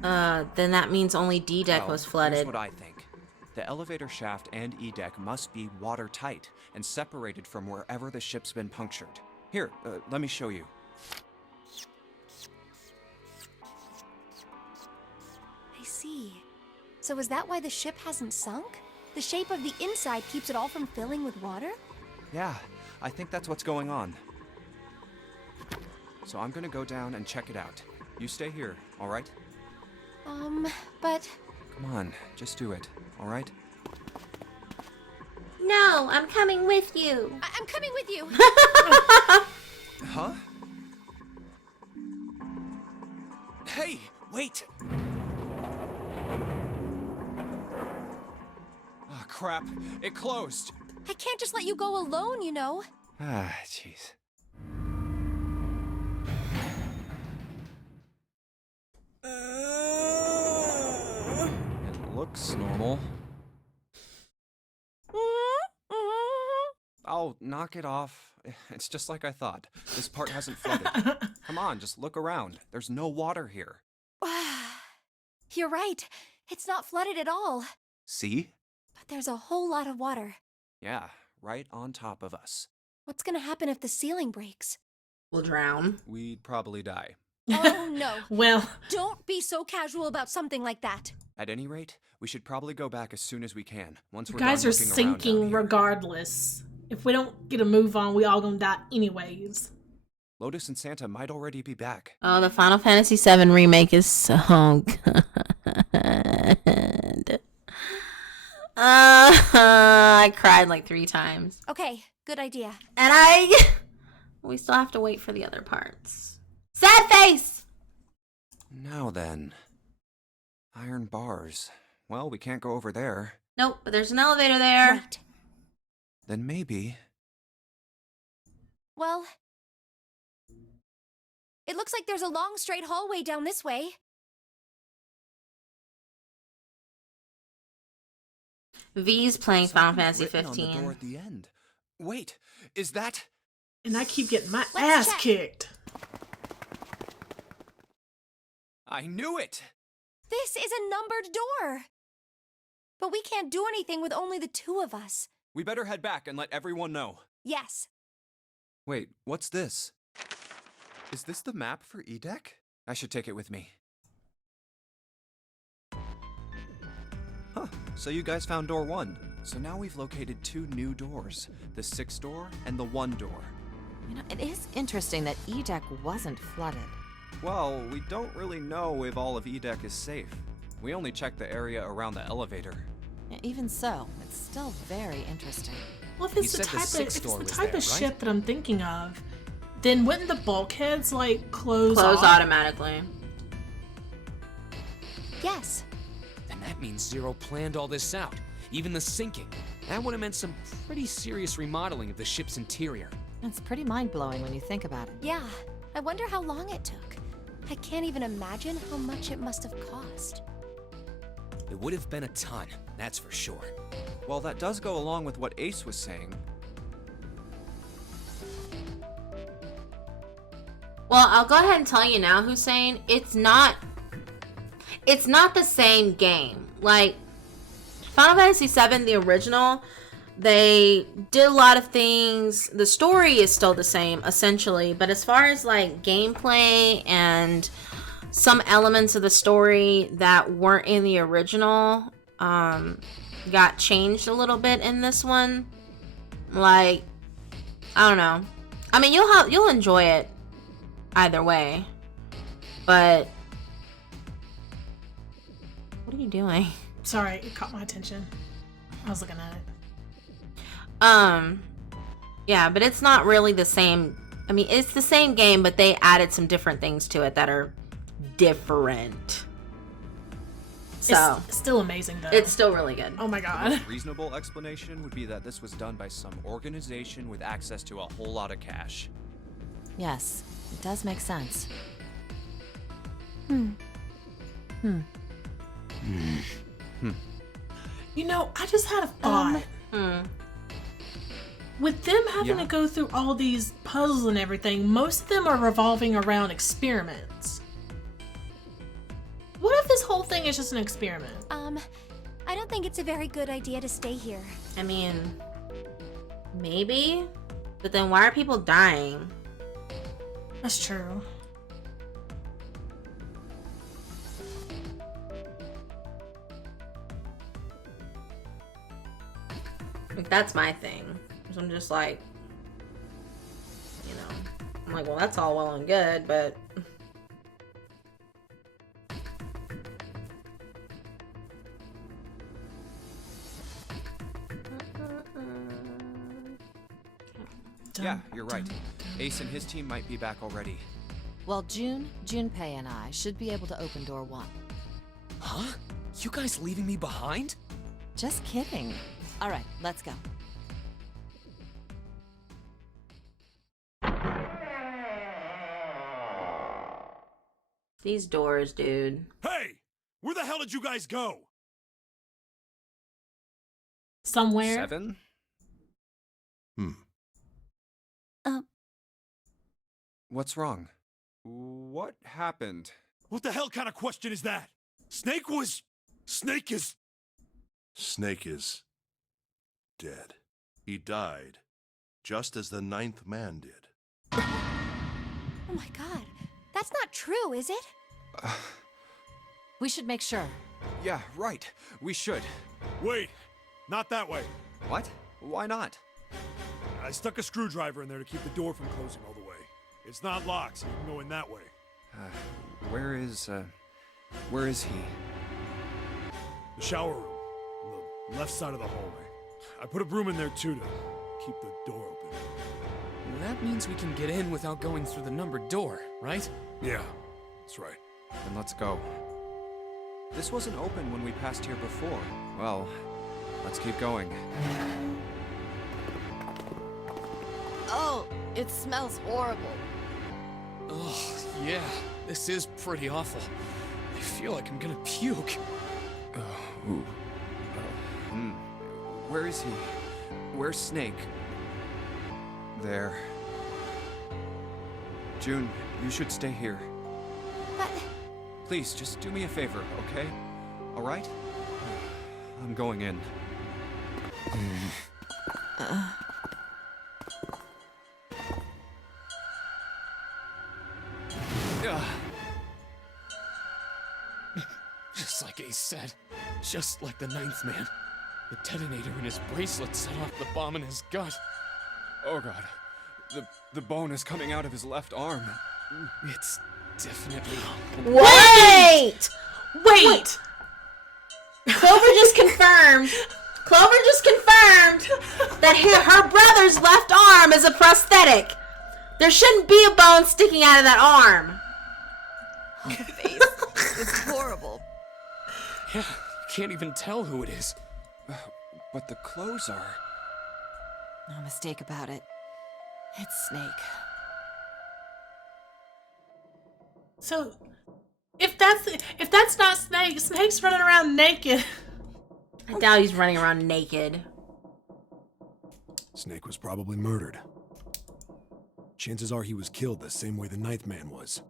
Then that means only D deck Well, was flooded. Here's what I think. The elevator shaft and E deck must be watertight and separated from wherever the ship's been punctured. Here, let me show you. I see. So is that why the ship hasn't sunk? The shape of the inside keeps it all from filling with water? Yeah, I think that's what's going on. So I'm gonna go down and check it out. You stay here, all right? But... Come on, just do it, all right? No, I'm coming with you. I'm coming with you! Huh? Hey, wait! Oh, crap. It closed. I can't just let you go alone, you know. Ah, jeez. It looks normal. Oh, knock it off. It's just like I thought. This part hasn't flooded. Come on, just look around. There's no water here. You're right. It's not flooded at all. See? But there's a whole lot of water. Yeah, right on top of us. What's gonna happen if the ceiling breaks? We'll drown. We'd probably die. Oh, no. Well, Don't be so casual about something like that. At any rate, we should probably go back as soon as we can. Once you we're guys done are looking around down sinking here. regardless. If we don't get a move on, we all gonna die anyways. Lotus and Santa might already be back. Oh, the Final Fantasy VII remake is so good. I cried like 3 times. Okay, good idea. And we still have to wait for the other parts. Sad face! Now then. Iron bars. Well, we can't go over there. Nope, but there's an elevator there. Right. Then maybe... Well, it looks like there's a long straight hallway down this way. V's playing Final Something's Fantasy written on the door 15. at the end. Wait, is that... And I keep getting my Let's ass check. kicked. I knew it! This is a numbered door. But we can't do anything with only the 2 of us. We better head back and let everyone know. Yes. Wait, what's this? Is this the map for E-Deck? I should take it with me. Huh, so you guys found door 1. So now we've located 2 new doors, the 6 door and the 1 door. You know, it is interesting that E-Deck wasn't flooded. Well, we don't really know if all of E-Deck is safe. We only checked the area around the elevator. Yeah, even so, it's still very interesting. Well, if You it's the said the type of, sixth if it's door the was type there, of right? ship that I'm thinking of, then wouldn't the bulkheads like close Close off? automatically. Yes. Then that means Zero planned all this out, even the sinking. That would have meant some pretty serious remodeling of the ship's interior. It's pretty mind-blowing when you think about it. Yeah. I wonder how long it took. I can't even imagine how much it must have cost. It would have been a ton, that's for sure. Well, that does go along with what Ace was saying. Well, I'll go ahead and tell you now, Hussein, it's not the same game. Like, Final Fantasy VII, the original, they did a lot of things. The story is still the same, essentially. But as far as, like, gameplay and some elements of the story that weren't in the original, got changed a little bit in this one. Like, I don't know. I mean, you'll enjoy it either way. But what are you doing? Sorry, it caught my attention. I was looking at it. Yeah, but it's not really the same. I mean, it's the same game, but they added some different things to it that are different. So It's still amazing though. it's still really good. Oh my The god. most reasonable explanation would be that this was done by some organization with access to a whole lot of cash. Yes, it does make sense. You know, I just had a thought. With them having Yeah. to go through all these puzzles and everything, most of them are revolving around experiments. What if this whole thing is just an experiment? I don't think it's a very good idea to stay here. I mean, maybe, but then why are people dying? That's true. Like, that's my thing. 'Cause I'm just like, you know, I'm like, well, that's all well and good, but Yeah, you're right. Ace and his team might be back already. Well, Junpei and I should be able to open door 1. Huh? You guys leaving me behind? Just kidding. All right, let's go. these doors, dude. Hey! Where the hell did you guys go? Somewhere. 7? What's wrong? What happened? What the hell kind of question is that? Snake is... Snake is dead. He died, just as the 9th man did. Oh my god. That's not true, is it? We should make sure. Yeah, right. We should. Wait, not that way. What? Why not? I stuck a screwdriver in there to keep the door from closing all the way. It's not locked, so you can go in that way. Where is he? The shower room, on the left side of the hallway. I put a broom in there too to keep the door open. That means we can get in without going through the numbered door, right? Yeah, that's right. Then let's go. This wasn't open when we passed here before. Well, let's keep going. Oh, it smells horrible. Oh, yeah. This is pretty awful. I feel like I'm gonna puke. Where is he? Where's Snake? There. June, you should stay here. But Please, just do me a favor, okay? All right? I'm going in. said, just like the ninth man, the detonator in his bracelet set off the bomb in his gut. Oh god. The bone is coming out of his left arm. It's definitely... Wait! Wait! Clover just confirmed that her brother's left arm is a prosthetic. There shouldn't be a bone sticking out of that arm. Face. It's horrible. Yeah, can't even tell who it is. But the clothes are... No mistake about it. It's Snake. So, if that's not Snake, Snake's running around naked. I doubt he's running around naked. Snake was probably murdered. Chances are he was killed the same way the ninth man was.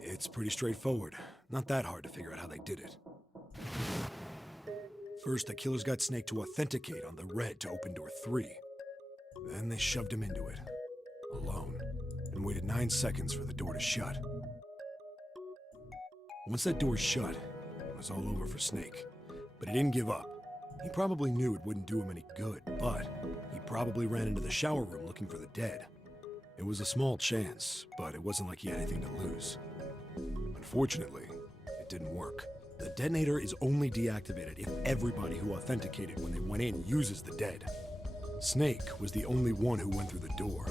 It's pretty straightforward. Not that hard to figure out how they did it. First, the killers got Snake to authenticate on the red to open door 3. Then they shoved him into it, alone, and waited 9 seconds for the door to shut. Once that door shut, it was all over for Snake. But he didn't give up. He probably knew it wouldn't do him any good, but he probably ran into the shower room looking for the dead. It was a small chance, but it wasn't like he had anything to lose. Unfortunately, it didn't work. The detonator is only deactivated if everybody who authenticated when they went in uses the dead. Snake was the only one who went through the door,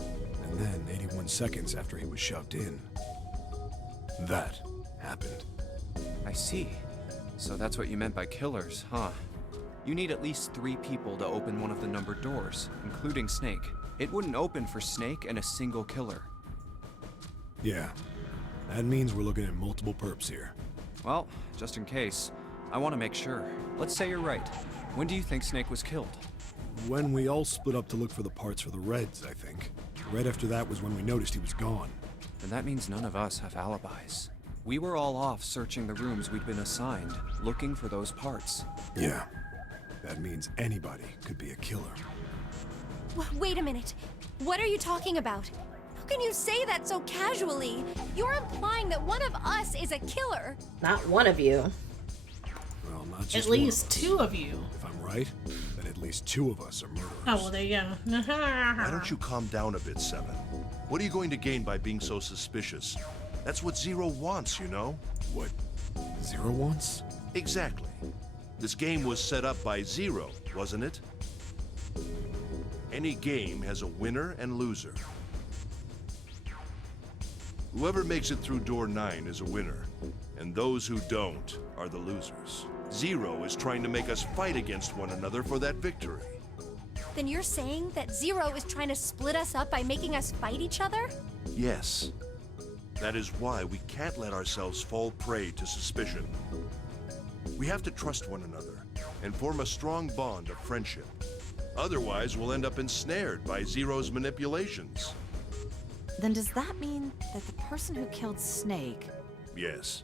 and then 81 seconds after he was shoved in, that happened. I see. So that's what you meant by killers, huh? You need at least 3 people to open one of the numbered doors, including Snake. It wouldn't open for Snake and a single killer. Yeah, that means we're looking at multiple perps here. Well, just in case, I want to make sure. Let's say you're right. When do you think Snake was killed? When we all split up to look for the parts for the Reds, I think. Right after that was when we noticed he was gone. Then that means none of us have alibis. We were all off searching the rooms we'd been assigned, looking for those parts. Yeah, that means anybody could be a killer. Wait a minute. What are you talking about? How can you say that so casually? You're implying that one of us is a killer. Not one of you. Well, not just At one least of us. 2 of you. If I'm right, then at least 2 of us are murderers. Oh, well, there you go. Why don't you calm down a bit, Seven? What are you going to gain by being so suspicious? That's what Zero wants, you know? What Zero wants? Exactly. This game was set up by Zero, wasn't it? Any game has a winner and loser. Whoever makes it through door 9 is a winner, and those who don't are the losers. Zero is trying to make us fight against one another for that victory. Then you're saying that Zero is trying to split us up by making us fight each other? Yes. That is why we can't let ourselves fall prey to suspicion. We have to trust one another and form a strong bond of friendship. Otherwise, we'll end up ensnared by Zero's manipulations. Then does that mean that the person who killed Snake... Yes.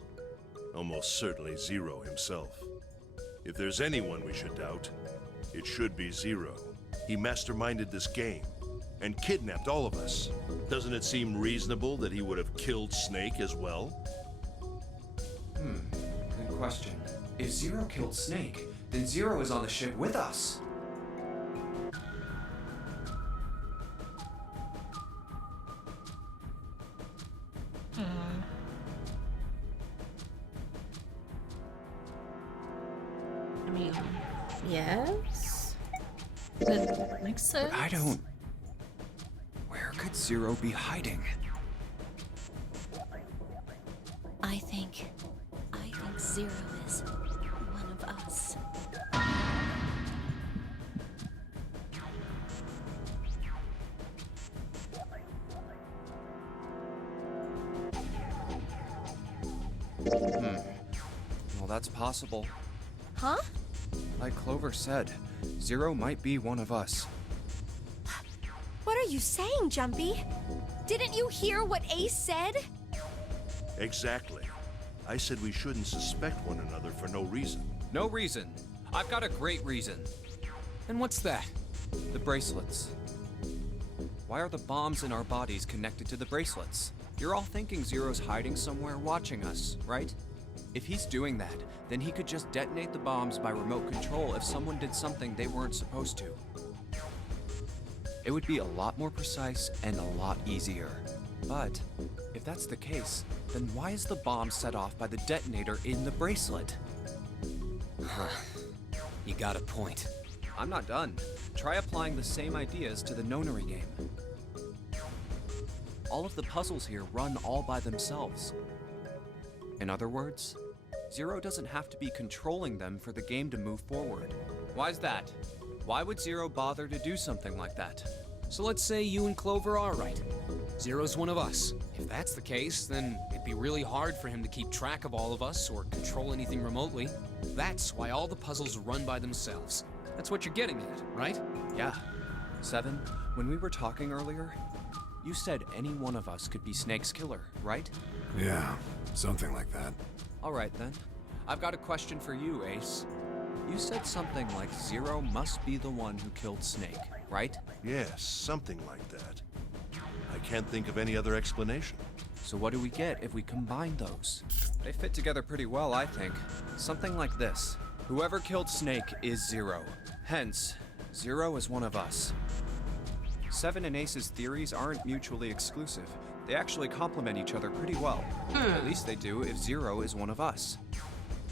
Almost certainly Zero himself. If there's anyone we should doubt, it should be Zero. He masterminded this game and kidnapped all of us. Doesn't it seem reasonable that he would have killed Snake as well? Good question. If Zero killed Snake, then Zero is on the ship with us. I mean, yes. That makes sense. I don't... Where could Zero be hiding? I think Zero is one of us. Well, that's possible. Huh? Like Clover said, Zero might be one of us. What are you saying, Jumpy? Didn't you hear what Ace said? Exactly. I said we shouldn't suspect one another for no reason. No reason. I've got a great reason. And what's that? The bracelets. Why are the bombs in our bodies connected to the bracelets? You're all thinking Zero's hiding somewhere watching us, right? If he's doing that, then he could just detonate the bombs by remote control if someone did something they weren't supposed to. It would be a lot more precise and a lot easier. But if that's the case, then why is the bomb set off by the detonator in the bracelet? You got a point. I'm not done. Try applying the same ideas to the nonary game. All of the puzzles here run all by themselves. In other words, Zero doesn't have to be controlling them for the game to move forward. Why's that? Why would Zero bother to do something like that? So let's say you and Clover are right. Zero's one of us. If that's the case, then it'd be really hard for him to keep track of all of us or control anything remotely. That's why all the puzzles run by themselves. That's what you're getting at, right? Yeah. Seven, when we were talking earlier, you said any one of us could be Snake's killer, right? Yeah, something like that. All right then. I've got a question for you, Ace. You said something like Zero must be the one who killed Snake, right? Yes, something like that. I can't think of any other explanation. So what do we get if we combine those? They fit together pretty well, I think. Something like this. Whoever killed Snake is Zero. Hence, Zero is one of us. Seven and Ace's theories aren't mutually exclusive. They actually complement each other pretty well. At least they do if Zero is one of us.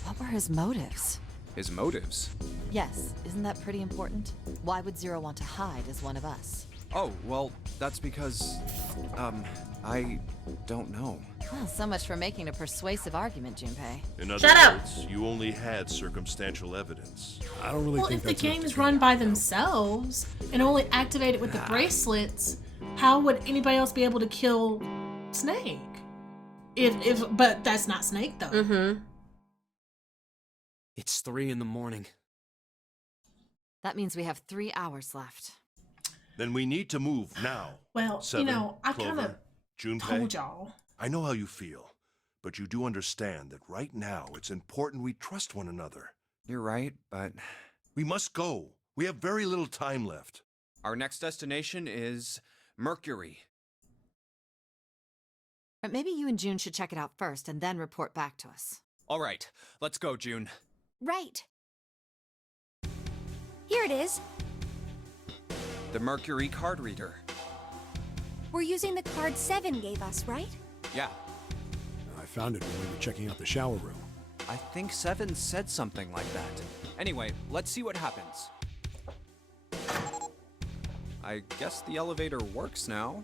What were his motives? His motives? Yes, isn't that pretty important? Why would Zero want to hide as one of us? Oh, well, that's because, I don't know. Well, so much for making a persuasive argument, Junpei. In other Shut up. words, you only had circumstantial evidence. I don't really Well, think if the that's enough game to is kill run him. by themselves and only activated with the bracelets, how would anybody else be able to kill Snake? But that's not Snake though. Mm-hmm. It's 3 in the morning. That means we have 3 hours left. Then we need to move now. Well, Seven, I kind of Clover, Junpei, told y'all. I know how you feel, but you do understand that right now it's important we trust one another. You're right, but We must go. We have very little time left. our next destination is Mercury. But maybe you and June should check it out first and then report back to us. All right, let's go, June. Right. Here it is. The Mercury card reader. We're using the card 7 gave us, right? Yeah, I found it when we were checking out the shower room. I think Seven said something like that. Anyway, let's see what happens. I guess the elevator works now.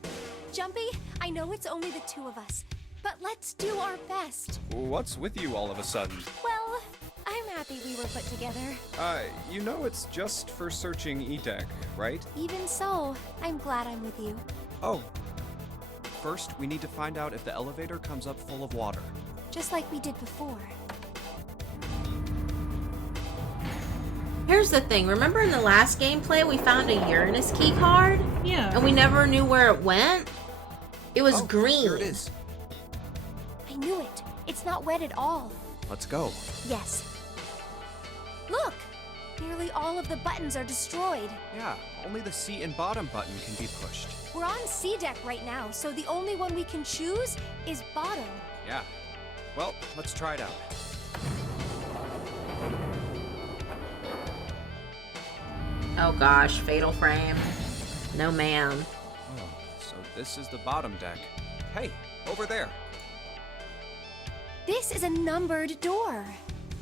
Jumpy, I know it's only the two of us, but let's do our best. What's with you all of a sudden? Well, I'm happy we were put together. You know it's just for searching E-Deck, right? Even so, I'm glad I'm with you. Oh. First, we need to find out if the elevator comes up full of water. Just like we did before. Here's the thing. Remember in the last gameplay we found a Uranus key card? Yeah. And we never knew where it went? It was green. Here it is. I knew it. It's not wet at all. Let's go. Yes. Look! Nearly all of the buttons are destroyed. Yeah, only the C and bottom button can be pushed. We're on C deck right now, so the only one we can choose is bottom. Yeah. Well, let's try it out. Oh gosh, fatal frame. No ma'am. Oh, so this is the bottom deck. Hey, over there. This is a numbered door.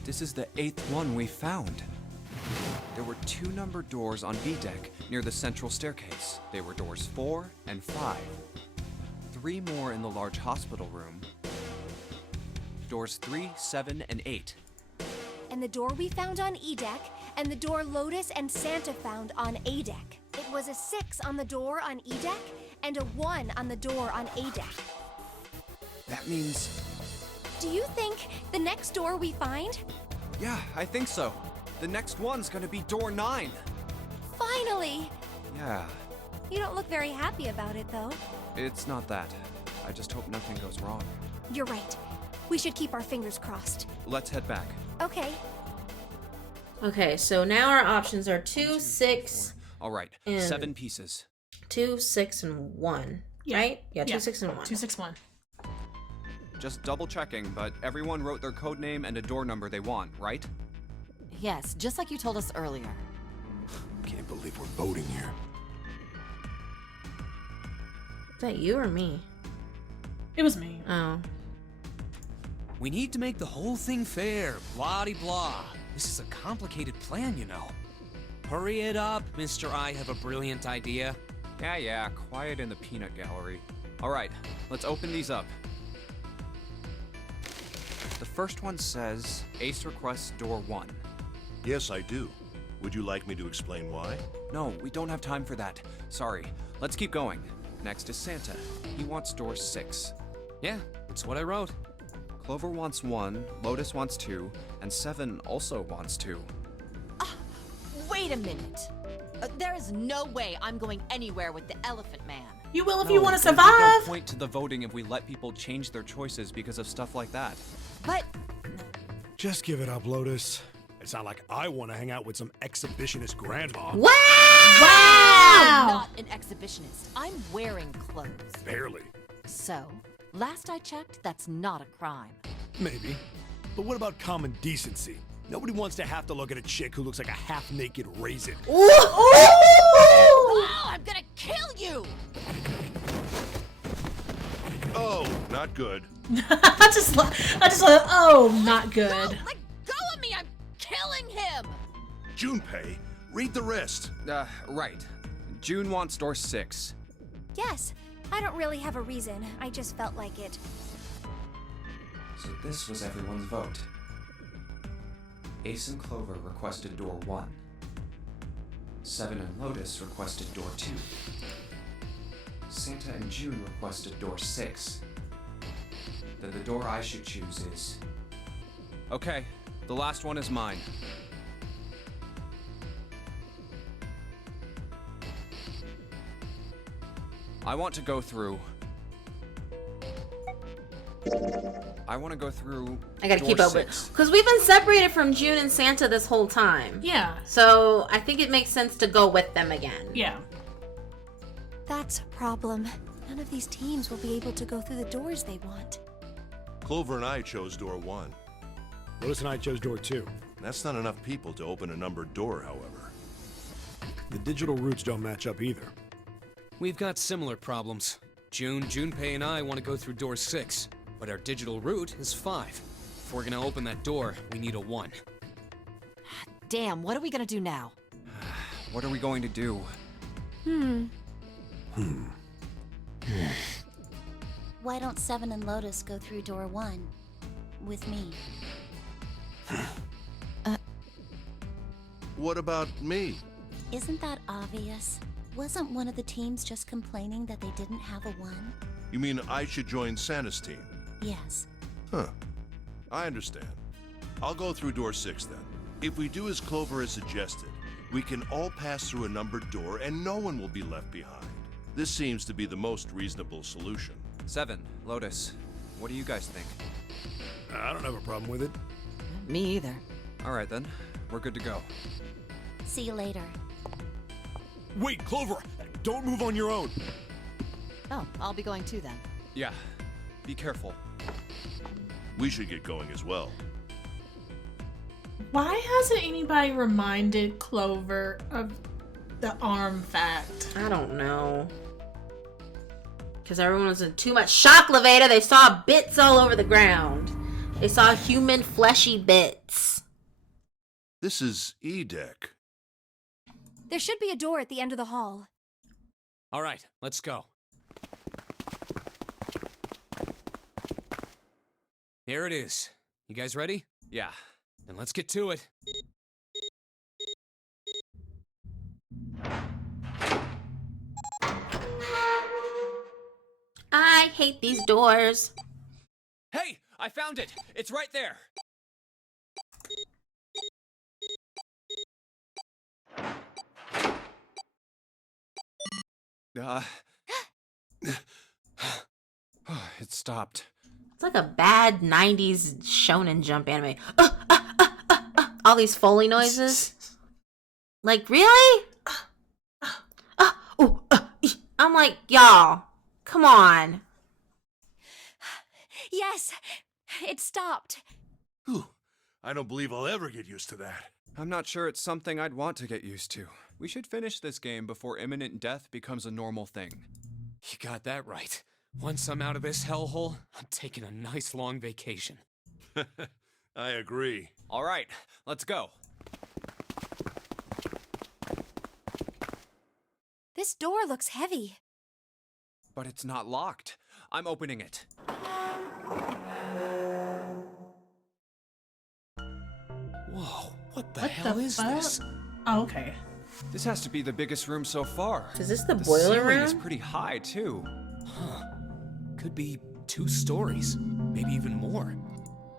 This is the 8th one we found. There were 2 numbered doors on B deck near the central staircase. They were doors 4 and 5. 3 more in the large hospital room. Doors 3, 7, and 8. And the door we found on E deck, and the door Lotus and Santa found on A deck. It was a 6 on the door on E deck, and a 1 on the door on A deck. That means... Do you think the next door we find? Yeah, I think so. The next one's gonna be door 9. Finally! Yeah, You don't look very happy about it, though. it's not that. I just hope nothing goes wrong. You're right. We should keep our fingers crossed. Let's head back. Okay. Okay, so now our options are 2, 6, All right, And- 7 pieces. 2, 6, and 1. Yeah. Right? Yeah, 2, Yeah. 6, and 1. 261. Just double checking, but everyone wrote their code name and a door number they want, right? Yes, just like you told us earlier. Can't believe we're voting here. Is that you or me? It was me. Oh. We need to make the whole thing fair, blah-de-blah. This is a complicated plan, you know. Hurry it up, Mr. I have a brilliant idea. Yeah, quiet in the peanut gallery. Alright, let's open these up. The first one says, Ace requests door 1. Yes, I do. Would you like me to explain why? No, we don't have time for that. Sorry. Let's keep going. Next is Santa. He wants door 6. Yeah, it's what I wrote. Clover wants 1, Lotus wants 2, and 7 also wants 2. Wait a minute. There is no way I'm going anywhere with the Elephant Man. You will if you want to there'd be no survive. point to the voting if we let people change their choices because of stuff like that. But Just give it up, Lotus. It's not like I want to hang out with some exhibitionist grandma. Wow! I'm not an exhibitionist. I'm wearing clothes. Barely. So, last I checked, that's not a crime. Maybe. But what about common decency? Nobody wants to have to look at a chick who looks like a half-naked raisin. Oh, I'm gonna kill you! Oh, not good. I just oh, not good. No, let go of me! I'm killing him! Junpei, read the rest. Right. June wants door 6. Yes, I don't really have a reason. I just felt like it. So this was everyone's vote. Ace and Clover requested door 1. 7 and Lotus requested door 2. Santa and June requested door 6. Then the door I should choose is... Okay, the last one is mine. I want to go through... I want to go through. I gotta door keep open. 6. Because we've been separated from June and Santa this whole time. Yeah. So I think it makes sense to go with them again. Yeah. That's a problem. None of these teams will be able to go through the doors they want. Clover and I chose door 1. Lotus and I chose door 2. That's not enough people to open a numbered door, however. The digital routes don't match up either. We've got similar problems. Junpei and I want to go through door 6, but our digital route is 5. If we're gonna open that door, we need a 1. Damn, what are we gonna do now? What are we going to do? Why don't 7 and Lotus go through door 1 with me? What about me? Isn't that obvious? Wasn't one of the teams just complaining that they didn't have a 1? You mean I should join Santa's team? Yes. Huh. I understand. I'll go through door 6 then. If we do as Clover has suggested, we can all pass through a numbered door and no one will be left behind. This seems to be the most reasonable solution. 7, Lotus. What do you guys think? I don't have a problem with it. Me either. Alright then, we're good to go. See you later. Wait, Clover! Don't move on your own! Oh, I'll be going too then. Yeah, be careful. We should get going as well. Why hasn't anybody reminded Clover of the arm fact? I don't know. Because everyone was in too much shock, Levada. They saw bits all over the ground. They saw human fleshy bits. This is E-Deck. There should be a door at the end of the hall. All right, let's go. Here it is. You guys ready? Yeah. Then let's get to it. I hate these doors. Hey! I found it! It's right there! It stopped. It's like a bad 90s shonen jump anime. All these Foley noises. Like, really? I'm like, y'all, come on. Yes, it stopped. Whew. I don't believe I'll ever get used to that. I'm not sure it's something I'd want to get used to. We should finish this game before imminent death becomes a normal thing. You got that right. Once I'm out of this hellhole, I'm taking a nice long vacation. I agree. All right, let's go. This door looks heavy. But it's not locked. I'm opening it. Whoa, what the What hell the is fuck? this? Oh, okay. This has to be the biggest room so far. Is this the The boiler ceiling is room? pretty high, too. Huh. Could be 2 stories, maybe even more.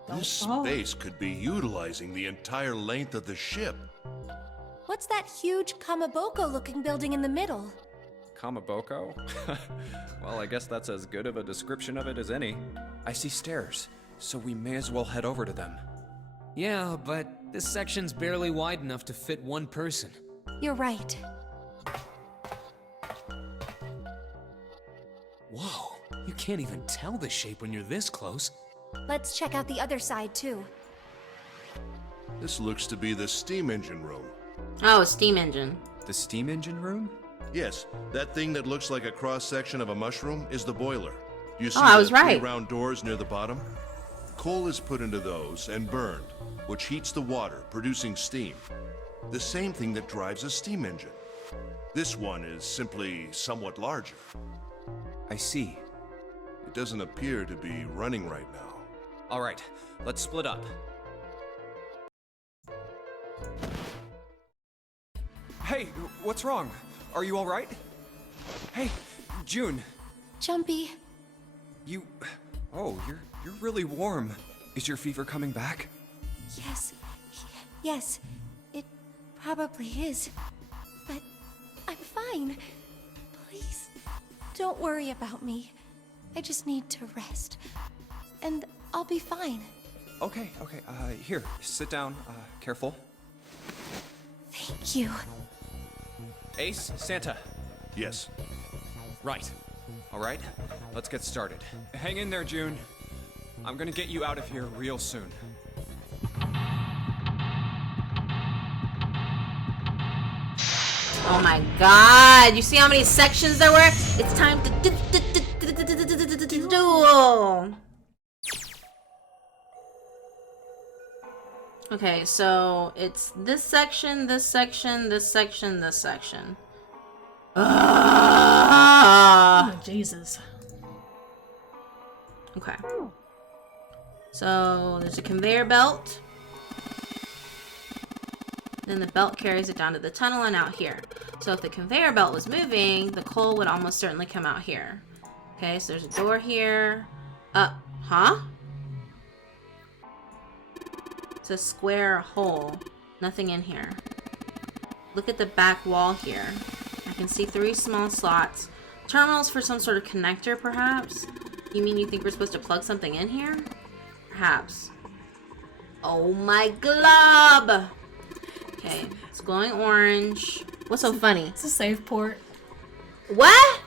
This Oh. space could be utilizing the entire length of the ship. What's that huge Kamaboko-looking building in the middle? Kamaboko? Well, I guess that's as good of a description of it as any. I see stairs, so we may as well head over to them. Yeah, but this section's barely wide enough to fit 1 person. You're right. Whoa, you can't even tell the shape when you're this close. Let's check out the other side, too. This looks to be the steam engine room. Oh, a steam engine. The steam engine room? Yes, that thing that looks like a cross-section of a mushroom is the boiler. You see I was the 3 right. round doors near the bottom? Coal is put into those and burned, which heats the water, producing steam. The same thing that drives a steam engine. This one is simply somewhat larger. I see. It doesn't appear to be running right now. All right, let's split up. Hey, what's wrong? Are you all right? Hey, June, Jumpy. you... Oh, you're really warm. Is your fever coming back? Yes. Yes. It probably is. But I'm fine. Please, don't worry about me. I just need to rest. And I'll be fine. Okay, here, sit down, careful. Thank you. Ace, Santa. Yes. Right. All right, let's get started. Hang in there, June. I'm gonna get you out of here real soon. Oh my god. You see how many sections there were? It's time to duel. Okay, so it's this section, this section, this section, this section. Oh, Jesus. Okay. So there's a conveyor belt. Then the belt carries it down to the tunnel and out here. So if the conveyor belt was moving, the coal would almost certainly come out here. Okay, so there's a door here. Huh? It's a square hole. Nothing in here. Look at the back wall here. I can see 3 small slots. Terminals for some sort of connector, perhaps? You mean you think we're supposed to plug something in here? Perhaps. Oh my glob! Okay, it's glowing orange. What's so funny? It's a save port. What?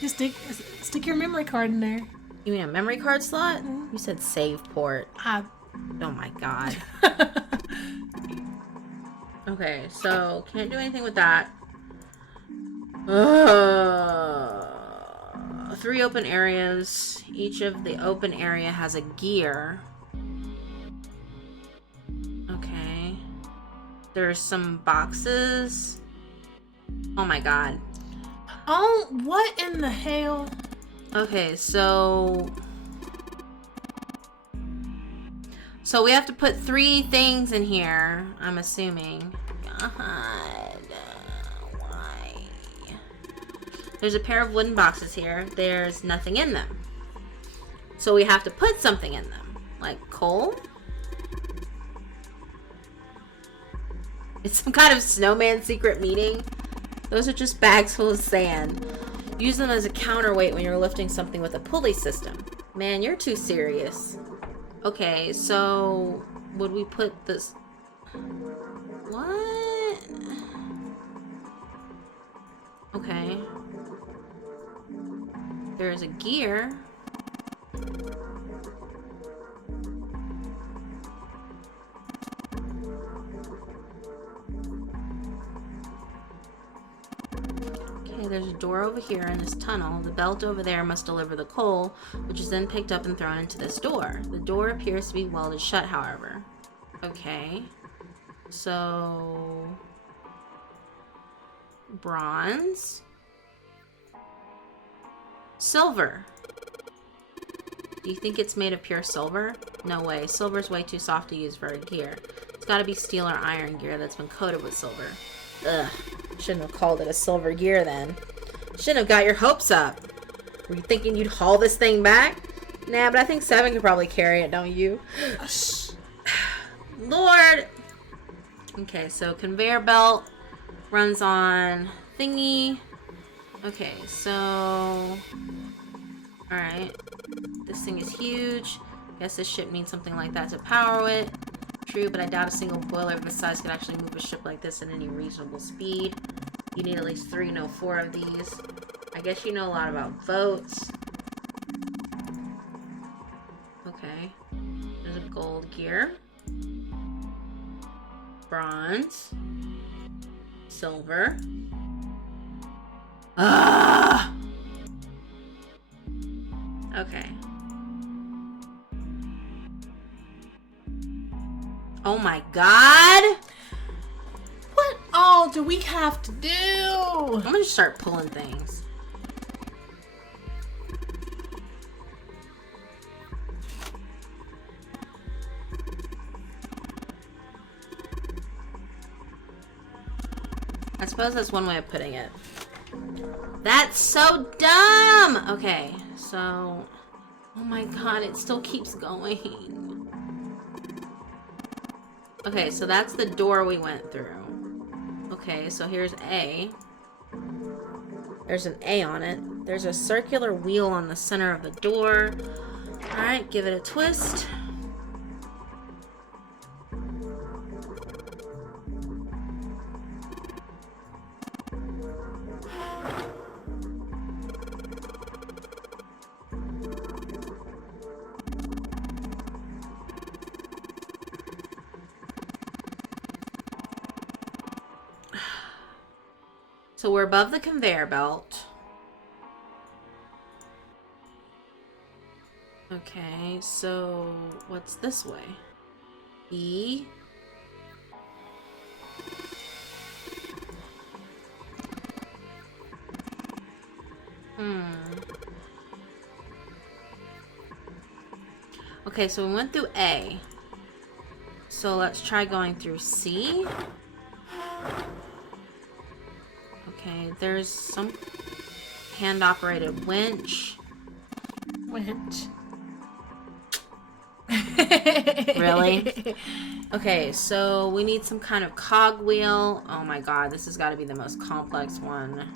You stick your memory card in there. You mean a memory card slot? You said save port. Oh my god. Okay, so can't do anything with that. 3 open areas. Each of the open area has a gear. Okay. There's some boxes. Oh my god. Oh, what in the hell? Okay, so we have to put 3 things in here, I'm assuming. God, why? There's a pair of wooden boxes here. There's nothing in them. So we have to put something in them. Like coal? It's some kind of snowman secret meeting. Those are just bags full of sand. Use them as a counterweight when you're lifting something with a pulley system. Man, you're too serious. Okay, so would we put this... What? Okay. There's a gear. there's a door over here in this tunnel. The belt over there must deliver the coal, which is then picked up and thrown into this door. The door appears to be welded shut, however. Okay. So... bronze. Silver. Do you think it's made of pure silver? No way. Silver's way too soft to use for a gear. It's gotta be steel or iron gear that's been coated with silver. Ugh. Shouldn't have called it a silver gear then. Shouldn't have got your hopes up. Were you thinking you'd haul this thing back? Nah, but I think 7 could probably carry it, don't you? Lord! Okay, so conveyor belt runs on thingy. Okay, so... alright. This thing is huge. Guess this ship needs something like that to power it. True, but I doubt a single boiler of this size could actually move a ship like this at any reasonable speed. You need at least 3, no 4 of these. I guess you know a lot about boats. Okay. There's a gold gear. Bronze. Silver. Ah! Okay. Oh my god! What all do we have to do? I'm gonna just start pulling things. I suppose that's one way of putting it. That's so dumb! Okay, so... oh my god, it still keeps going. Okay, so that's the door we went through. Okay, so here's A. There's an A on it. There's a circular wheel on the center of the door. Alright, give it a twist. So we're above the conveyor belt. Okay, so what's this way? E. Okay, so we went through A. So let's try going through C. Okay, there's some hand-operated winch. Winch. Really? Okay, so we need some kind of cogwheel. Oh my god, this has got to be the most complex one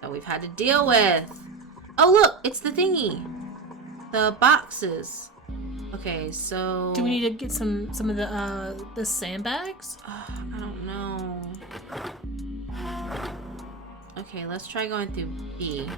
that we've had to deal with. Oh look, it's the thingy. The boxes. Okay, so... do we need to get some of the sandbags? I don't know. Okay, let's try going through B.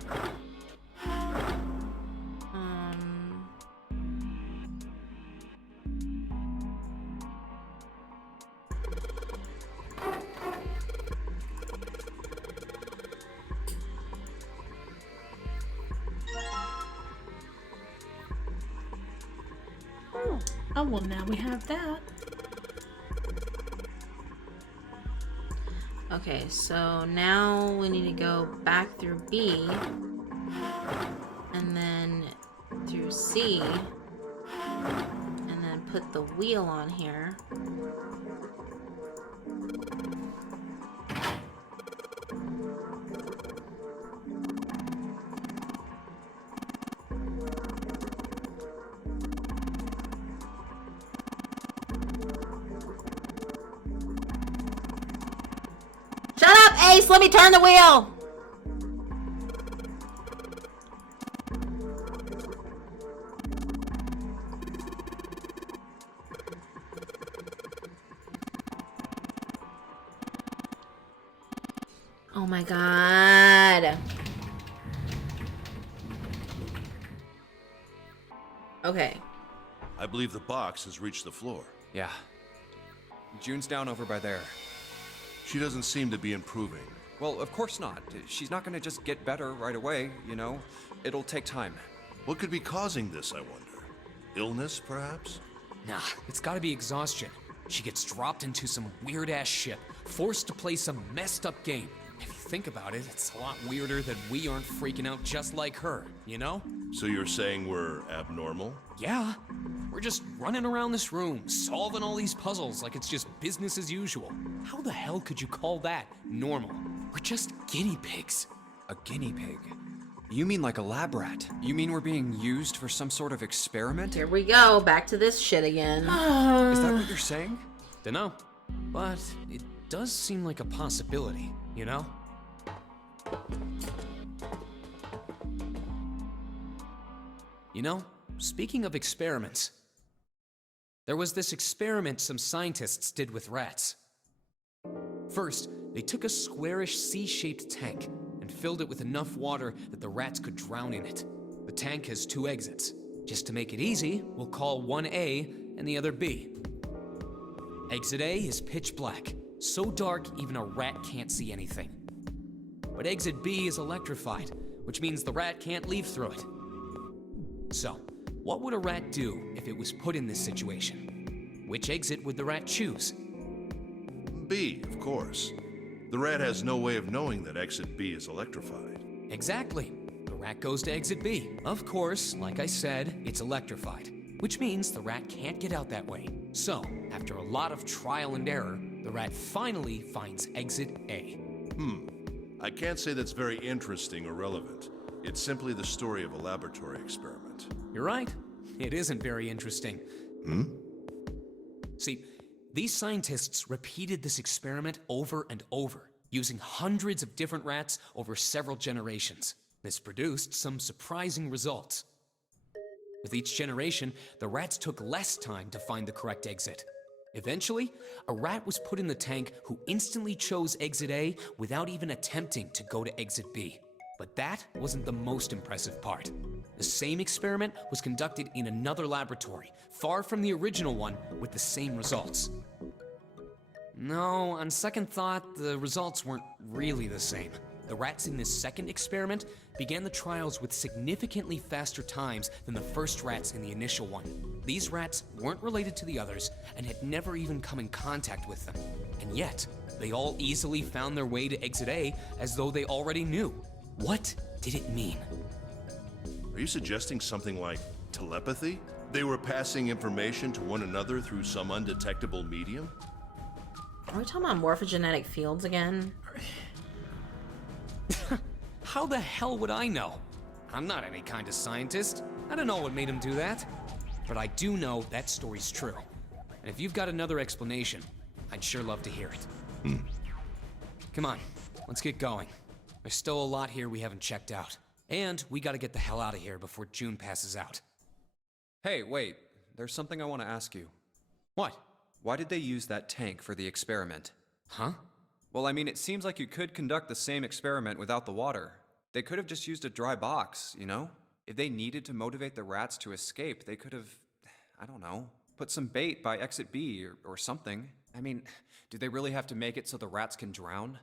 Oh, well, now we have that. Okay, so now we need to go back through B and then through C and then put the wheel on here. Shut up, Ace! Let me turn the wheel! Oh my god. Okay. I believe the box has reached the floor. Yeah. June's down over by there. She doesn't seem to be improving. Well, of course not. She's not gonna just get better right away, you know? It'll take time. What could be causing this, I wonder? Illness, perhaps? Nah, it's gotta be exhaustion. She gets dropped into some weird-ass ship, forced to play some messed-up game. If you think about it, it's a lot weirder that we aren't freaking out just like her, you know? So you're saying we're abnormal? Yeah. We're just running around this room, solving all these puzzles like it's just business as usual. How the hell could you call that normal? We're just guinea pigs. A guinea pig? You mean like a lab rat? You mean we're being used for some sort of experiment? Here we go, back to this shit again. Is that what you're saying? Dunno. But it does seem like a possibility, you know? You know, speaking of experiments, there was this experiment some scientists did with rats. First, they took a squarish C-shaped tank and filled it with enough water that the rats could drown in it. The tank has 2 exits. Just to make it easy, we'll call one A and the other B. Exit A is pitch black, so dark even a rat can't see anything. But exit B is electrified, which means the rat can't leave through it. So, what would a rat do if it was put in this situation? Which exit would the rat choose? B, of course. The rat has no way of knowing that exit B is electrified. Exactly. The rat goes to exit B. Of course, like I said, it's electrified, which means the rat can't get out that way. So, after a lot of trial and error, the rat finally finds exit A. I can't say that's very interesting or relevant. It's simply the story of a laboratory experiment. You're right. It isn't very interesting. See, these scientists repeated this experiment over and over, using hundreds of different rats over several generations. This produced some surprising results. With each generation, the rats took less time to find the correct exit. Eventually, a rat was put in the tank who instantly chose exit A without even attempting to go to exit B. But that wasn't the most impressive part. The same experiment was conducted in another laboratory, far from the original one, with the same results. No, on second thought, the results weren't really the same. The rats in this second experiment began the trials with significantly faster times than the first rats in the initial one. These rats weren't related to the others and had never even come in contact with them. And yet, they all easily found their way to exit A as though they already knew. What did it mean? Are you suggesting something like telepathy? They were passing information to one another through some undetectable medium? Are we talking about morphogenetic fields again? How the hell would I know? I'm not any kind of scientist. I don't know what made him do that. But I do know that story's true. And if you've got another explanation, I'd sure love to hear it. Come on, let's get going. There's still a lot here we haven't checked out. And we gotta get the hell out of here before June passes out. Hey, wait. There's something I want to ask you. What? Why did they use that tank for the experiment? Huh? Well, I mean, it seems like you could conduct the same experiment without the water. They could have just used a dry box, you know? If they needed to motivate the rats to escape, they could have, I don't know, put some bait by exit B or something. I mean, do they really have to make it so the rats can drown?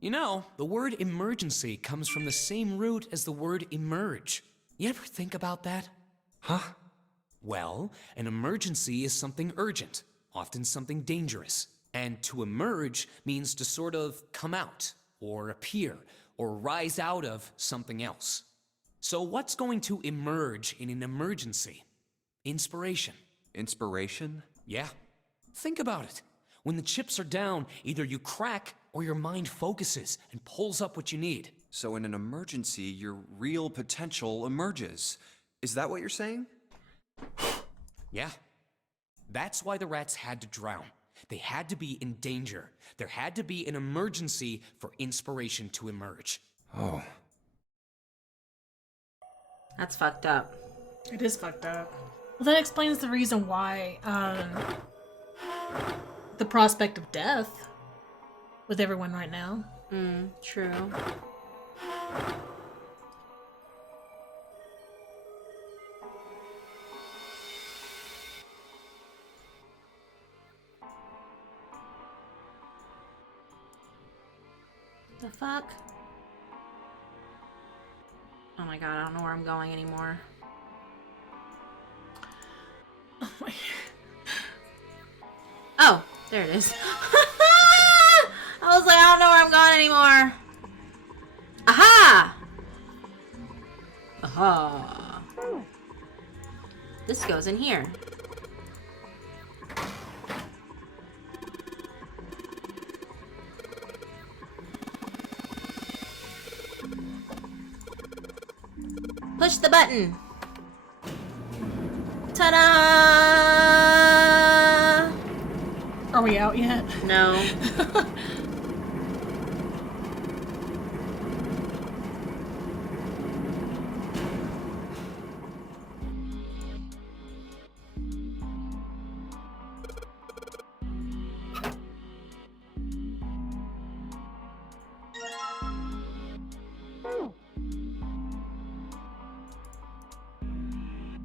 You know, the word emergency comes from the same root as the word emerge. You ever think about that? Huh? Well, an emergency is something urgent, often something dangerous. And to emerge means to sort of come out, or appear, or rise out of something else. So what's going to emerge in an emergency? Inspiration. Inspiration? Yeah. Think about it. When the chips are down, either you crack or your mind focuses and pulls up what you need. So in an emergency, your real potential emerges. Is that what you're saying? Yeah. That's why the rats had to drown. They had to be in danger. There had to be an emergency for inspiration to emerge. Oh. That's fucked up. It is fucked up. Well, that explains the reason why the prospect of death with everyone right now. True. The fuck? Oh my god, I don't know where I'm going anymore. Oh my. Oh, there it is. I was like, I don't know where I'm going anymore. Aha! Aha. This goes in here. Push the button. Ta-da! Are we out yet? No.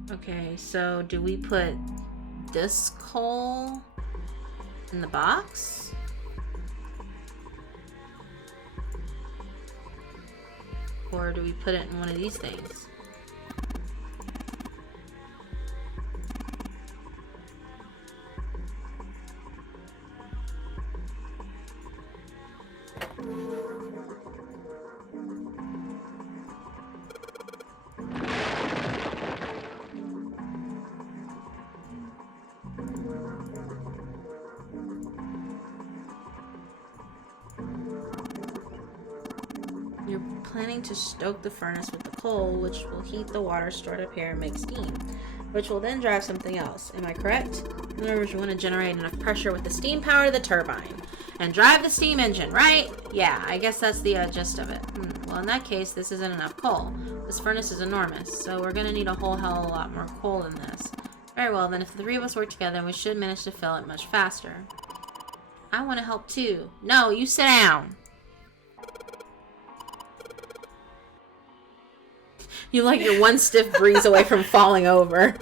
Okay, so do we put this coal in the box? Or do we put it in one of these things? You're planning to stoke the furnace with the coal, which will heat the water stored up here and make steam, which will then drive something else. Am I correct? In other words, you want to generate enough pressure with the steam power of the turbine and drive the steam engine, right? Yeah, I guess that's the gist of it. Well, in that case, this isn't enough coal. This furnace is enormous, so we're going to need a whole hell of a lot more coal than this. Very well, then if the three of us work together, we should manage to fill it much faster. I want to help too. No, you sit down. You like your one stiff breeze away from falling over.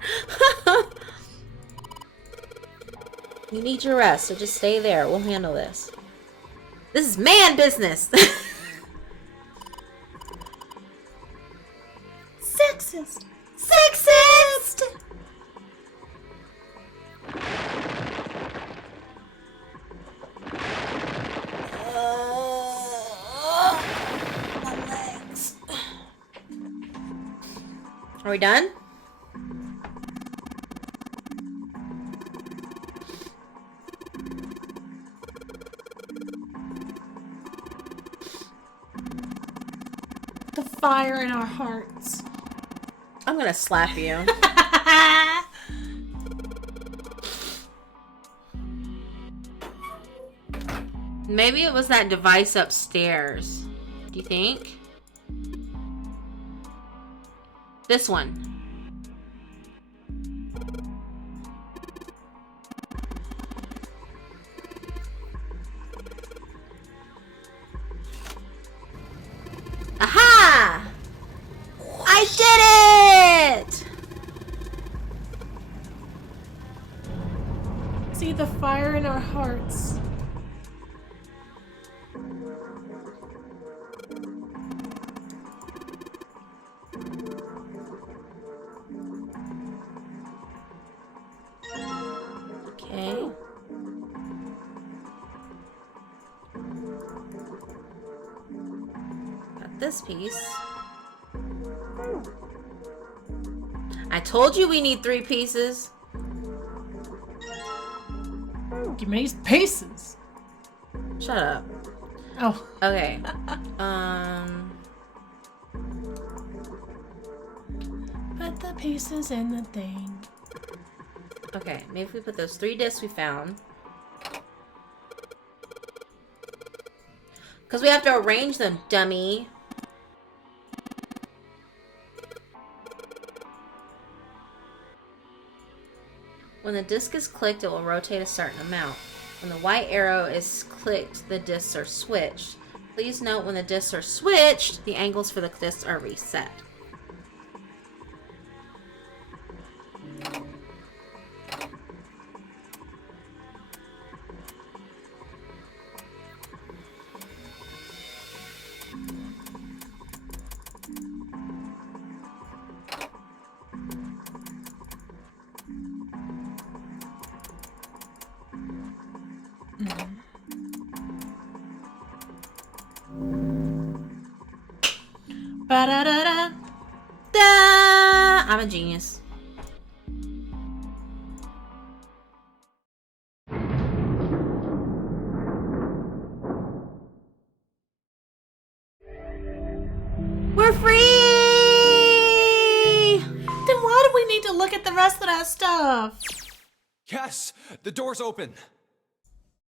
You need your rest, so just stay there. We'll handle this. This is man business. Sexist. Sexist! My legs. Are we done? The fire in our hearts. I'm gonna slap you. Maybe it was that device upstairs. Do you think? This one. Aha! I did it! See the fire in our hearts. Okay. Got this piece. I told you we need 3 pieces. Give me these pieces. Shut up. Oh. Okay. Put the pieces in the thing. Okay, maybe if we put those 3 discs we found. Because we have to arrange them, dummy. When the disc is clicked, it will rotate a certain amount. When the white arrow is clicked, the discs are switched. Please note when the discs are switched, the angles for the discs are reset. Ba-da-da-da. Da! I'm a genius. We're free! Then why do we need to look at the rest of that stuff? Yes! The door's open!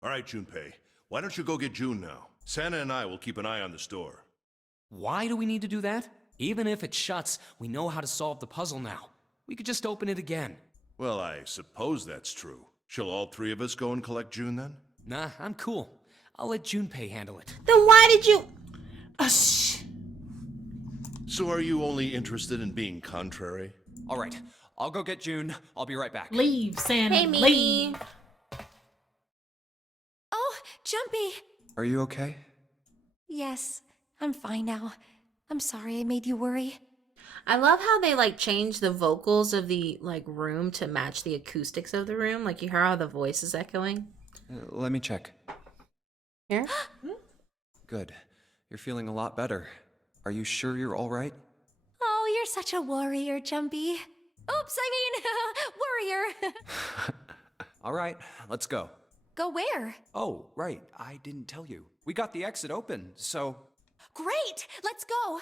All right, Junpei. Why don't you go get June now? Santa and I will keep an eye on the store. Why do we need to do that? Even if it shuts, we know how to solve the puzzle now. We could just open it again. Well, I suppose that's true. Shall all three of us go and collect June then? Nah, I'm cool. I'll let Junpei handle it. Then why did you... Shh. So are you only interested in being contrary? All right, I'll go get June. I'll be right back. Leave, Santa. Hey, Leave. Mimi. Oh, Jumpy! Are you okay? Yes, I'm fine now. I'm sorry I made you worry. I love how they like change the vocals of the like room to match the acoustics of the room. Like you hear how the voice is echoing. Let me check. Here? Good. You're feeling a lot better. Are you sure you're all right? Oh, you're such a warrior, Jumpy. Oops, I mean, warrior. All right, let's go. Go where? Oh, right. I didn't tell you. We got the exit open, so... Great! Let's go!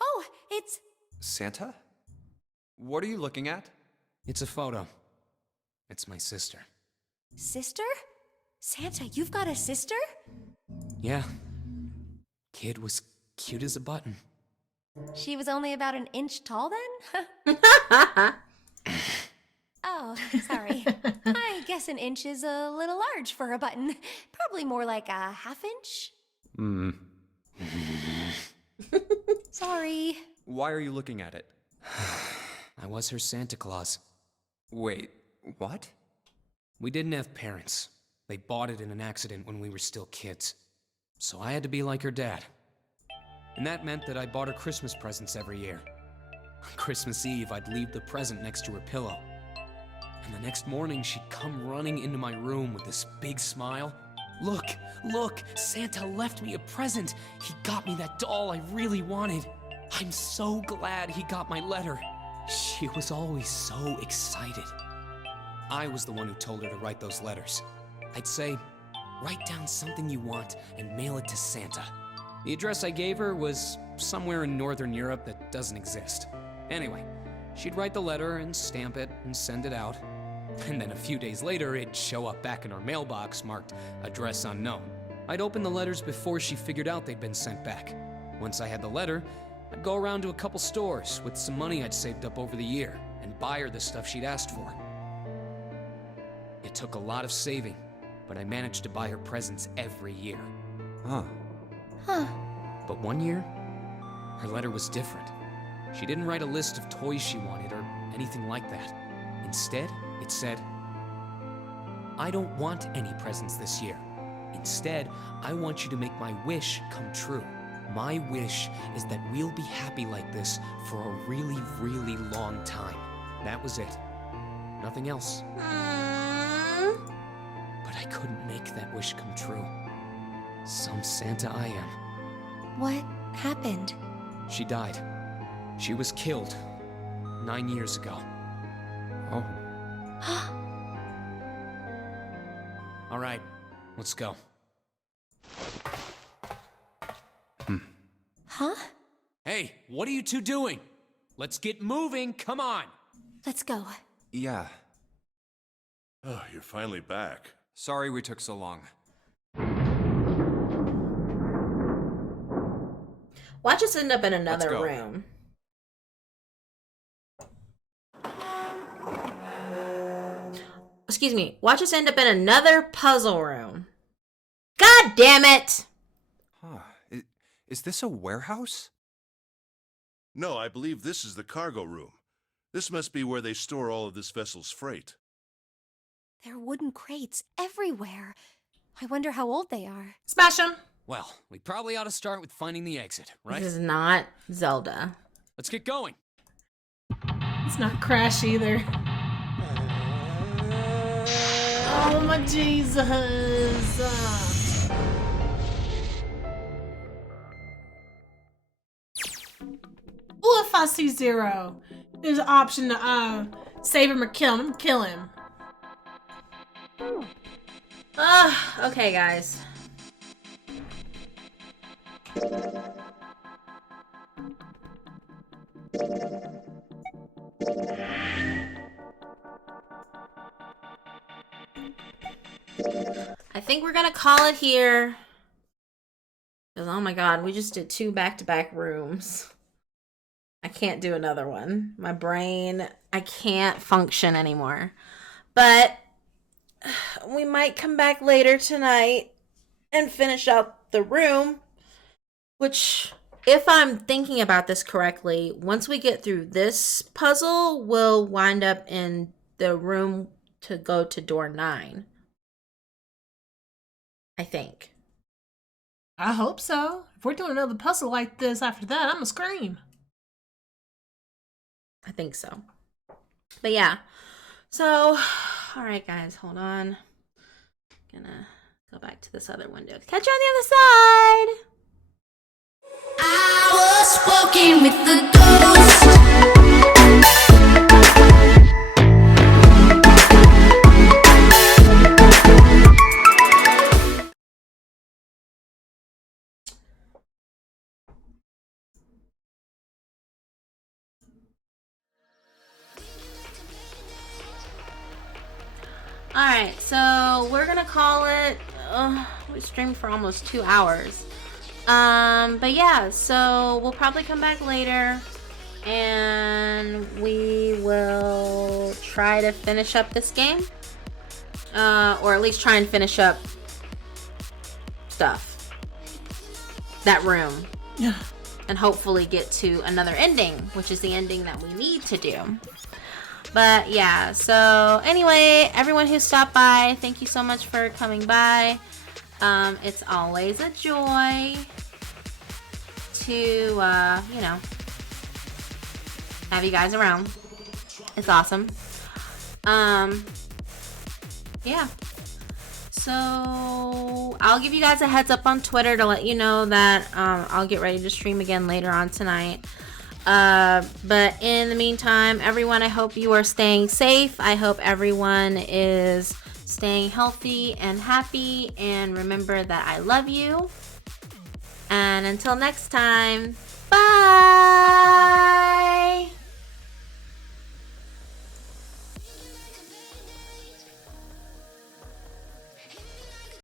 Oh, it's... Santa? What are you looking at? It's a photo. It's my sister. Sister? Santa, you've got a sister? Yeah. Kid was cute as a button. She was only about an inch tall then? Oh, sorry. I guess an inch is a little large for a button. Probably more like a half inch. Sorry. Why are you looking at it? I was her Santa Claus. Wait, what? We didn't have parents. They bought it in an accident when we were still kids. So I had to be like her dad. And that meant that I bought her Christmas presents every year. On Christmas Eve, I'd leave the present next to her pillow. And the next morning, she'd come running into my room with this big smile. Look, look, Santa left me a present. He got me that doll I really wanted. I'm so glad he got my letter. She was always so excited. I was the one who told her to write those letters. I'd say, write down something you want and mail it to Santa. The address I gave her was somewhere in Northern Europe that doesn't exist. Anyway, she'd write the letter and stamp it and send it out. And then a few days later, it'd show up back in our mailbox marked address unknown. I'd open the letters before she figured out they'd been sent back. Once I had the letter, I'd go around to a couple stores with some money I'd saved up over the year and buy her the stuff she'd asked for. It took a lot of saving, but I managed to buy her presents every year. Huh. But one year, her letter was different. She didn't write a list of toys she wanted or anything like that. Instead, it said, I don't want any presents this year. Instead, I want you to make my wish come true. My wish is that we'll be happy like this for a really, really long time. That was it. Nothing else. But I couldn't make that wish come true. Some Santa I am. What happened? She died. She was killed 9 years ago. Oh. All right, let's go. Huh? Hey, what are you two doing? Let's get moving, come on! Let's go. Yeah. Oh, you're finally back. Sorry we took so long. Watch us end up in another go. room. Excuse me. Watch us end up in another puzzle room. God damn it! Huh. Is this a warehouse? No, I believe this is the cargo room. This must be where they store all of this vessel's freight. There are wooden crates everywhere. I wonder how old they are. Smash them. Well, we probably ought to start with finding the exit, right? This is not Zelda. Let's get going. It's not Crash either. Oh my Jesus. I see Zero, there's an option to save him or kill him. Kill him. Okay, guys. I think we're gonna call it here. Because, oh my god, we just did 2 back-to-back rooms. I can't do another one. My brain, I can't function anymore. But we might come back later tonight and finish out the room. Which, if I'm thinking about this correctly, once we get through this puzzle, we'll wind up in the room to go to door 9. I think. I hope so. If we're doing another puzzle like this after that, I'm gonna scream. I think so. But yeah. So, alright guys, hold on. Gonna go back to this other window. Catch you on the other side! I was walking with the ghost. Alright, so we're gonna call it. We streamed for almost 2 hours. But yeah, so we'll probably come back later and we will try to finish up this game. Or at least try and finish up stuff. That room. Yeah. And hopefully get to another ending, which is the ending that we need to do. But yeah, so anyway, everyone who stopped by, thank you so much for coming by. It's always a joy to, you know, have you guys around. It's awesome. Yeah. So I'll give you guys a heads up on Twitter to let you know that I'll get ready to stream again later on tonight. But in the meantime, everyone, I hope you are staying safe. I hope everyone is staying healthy and happy. And remember that I love you. And until next time, bye!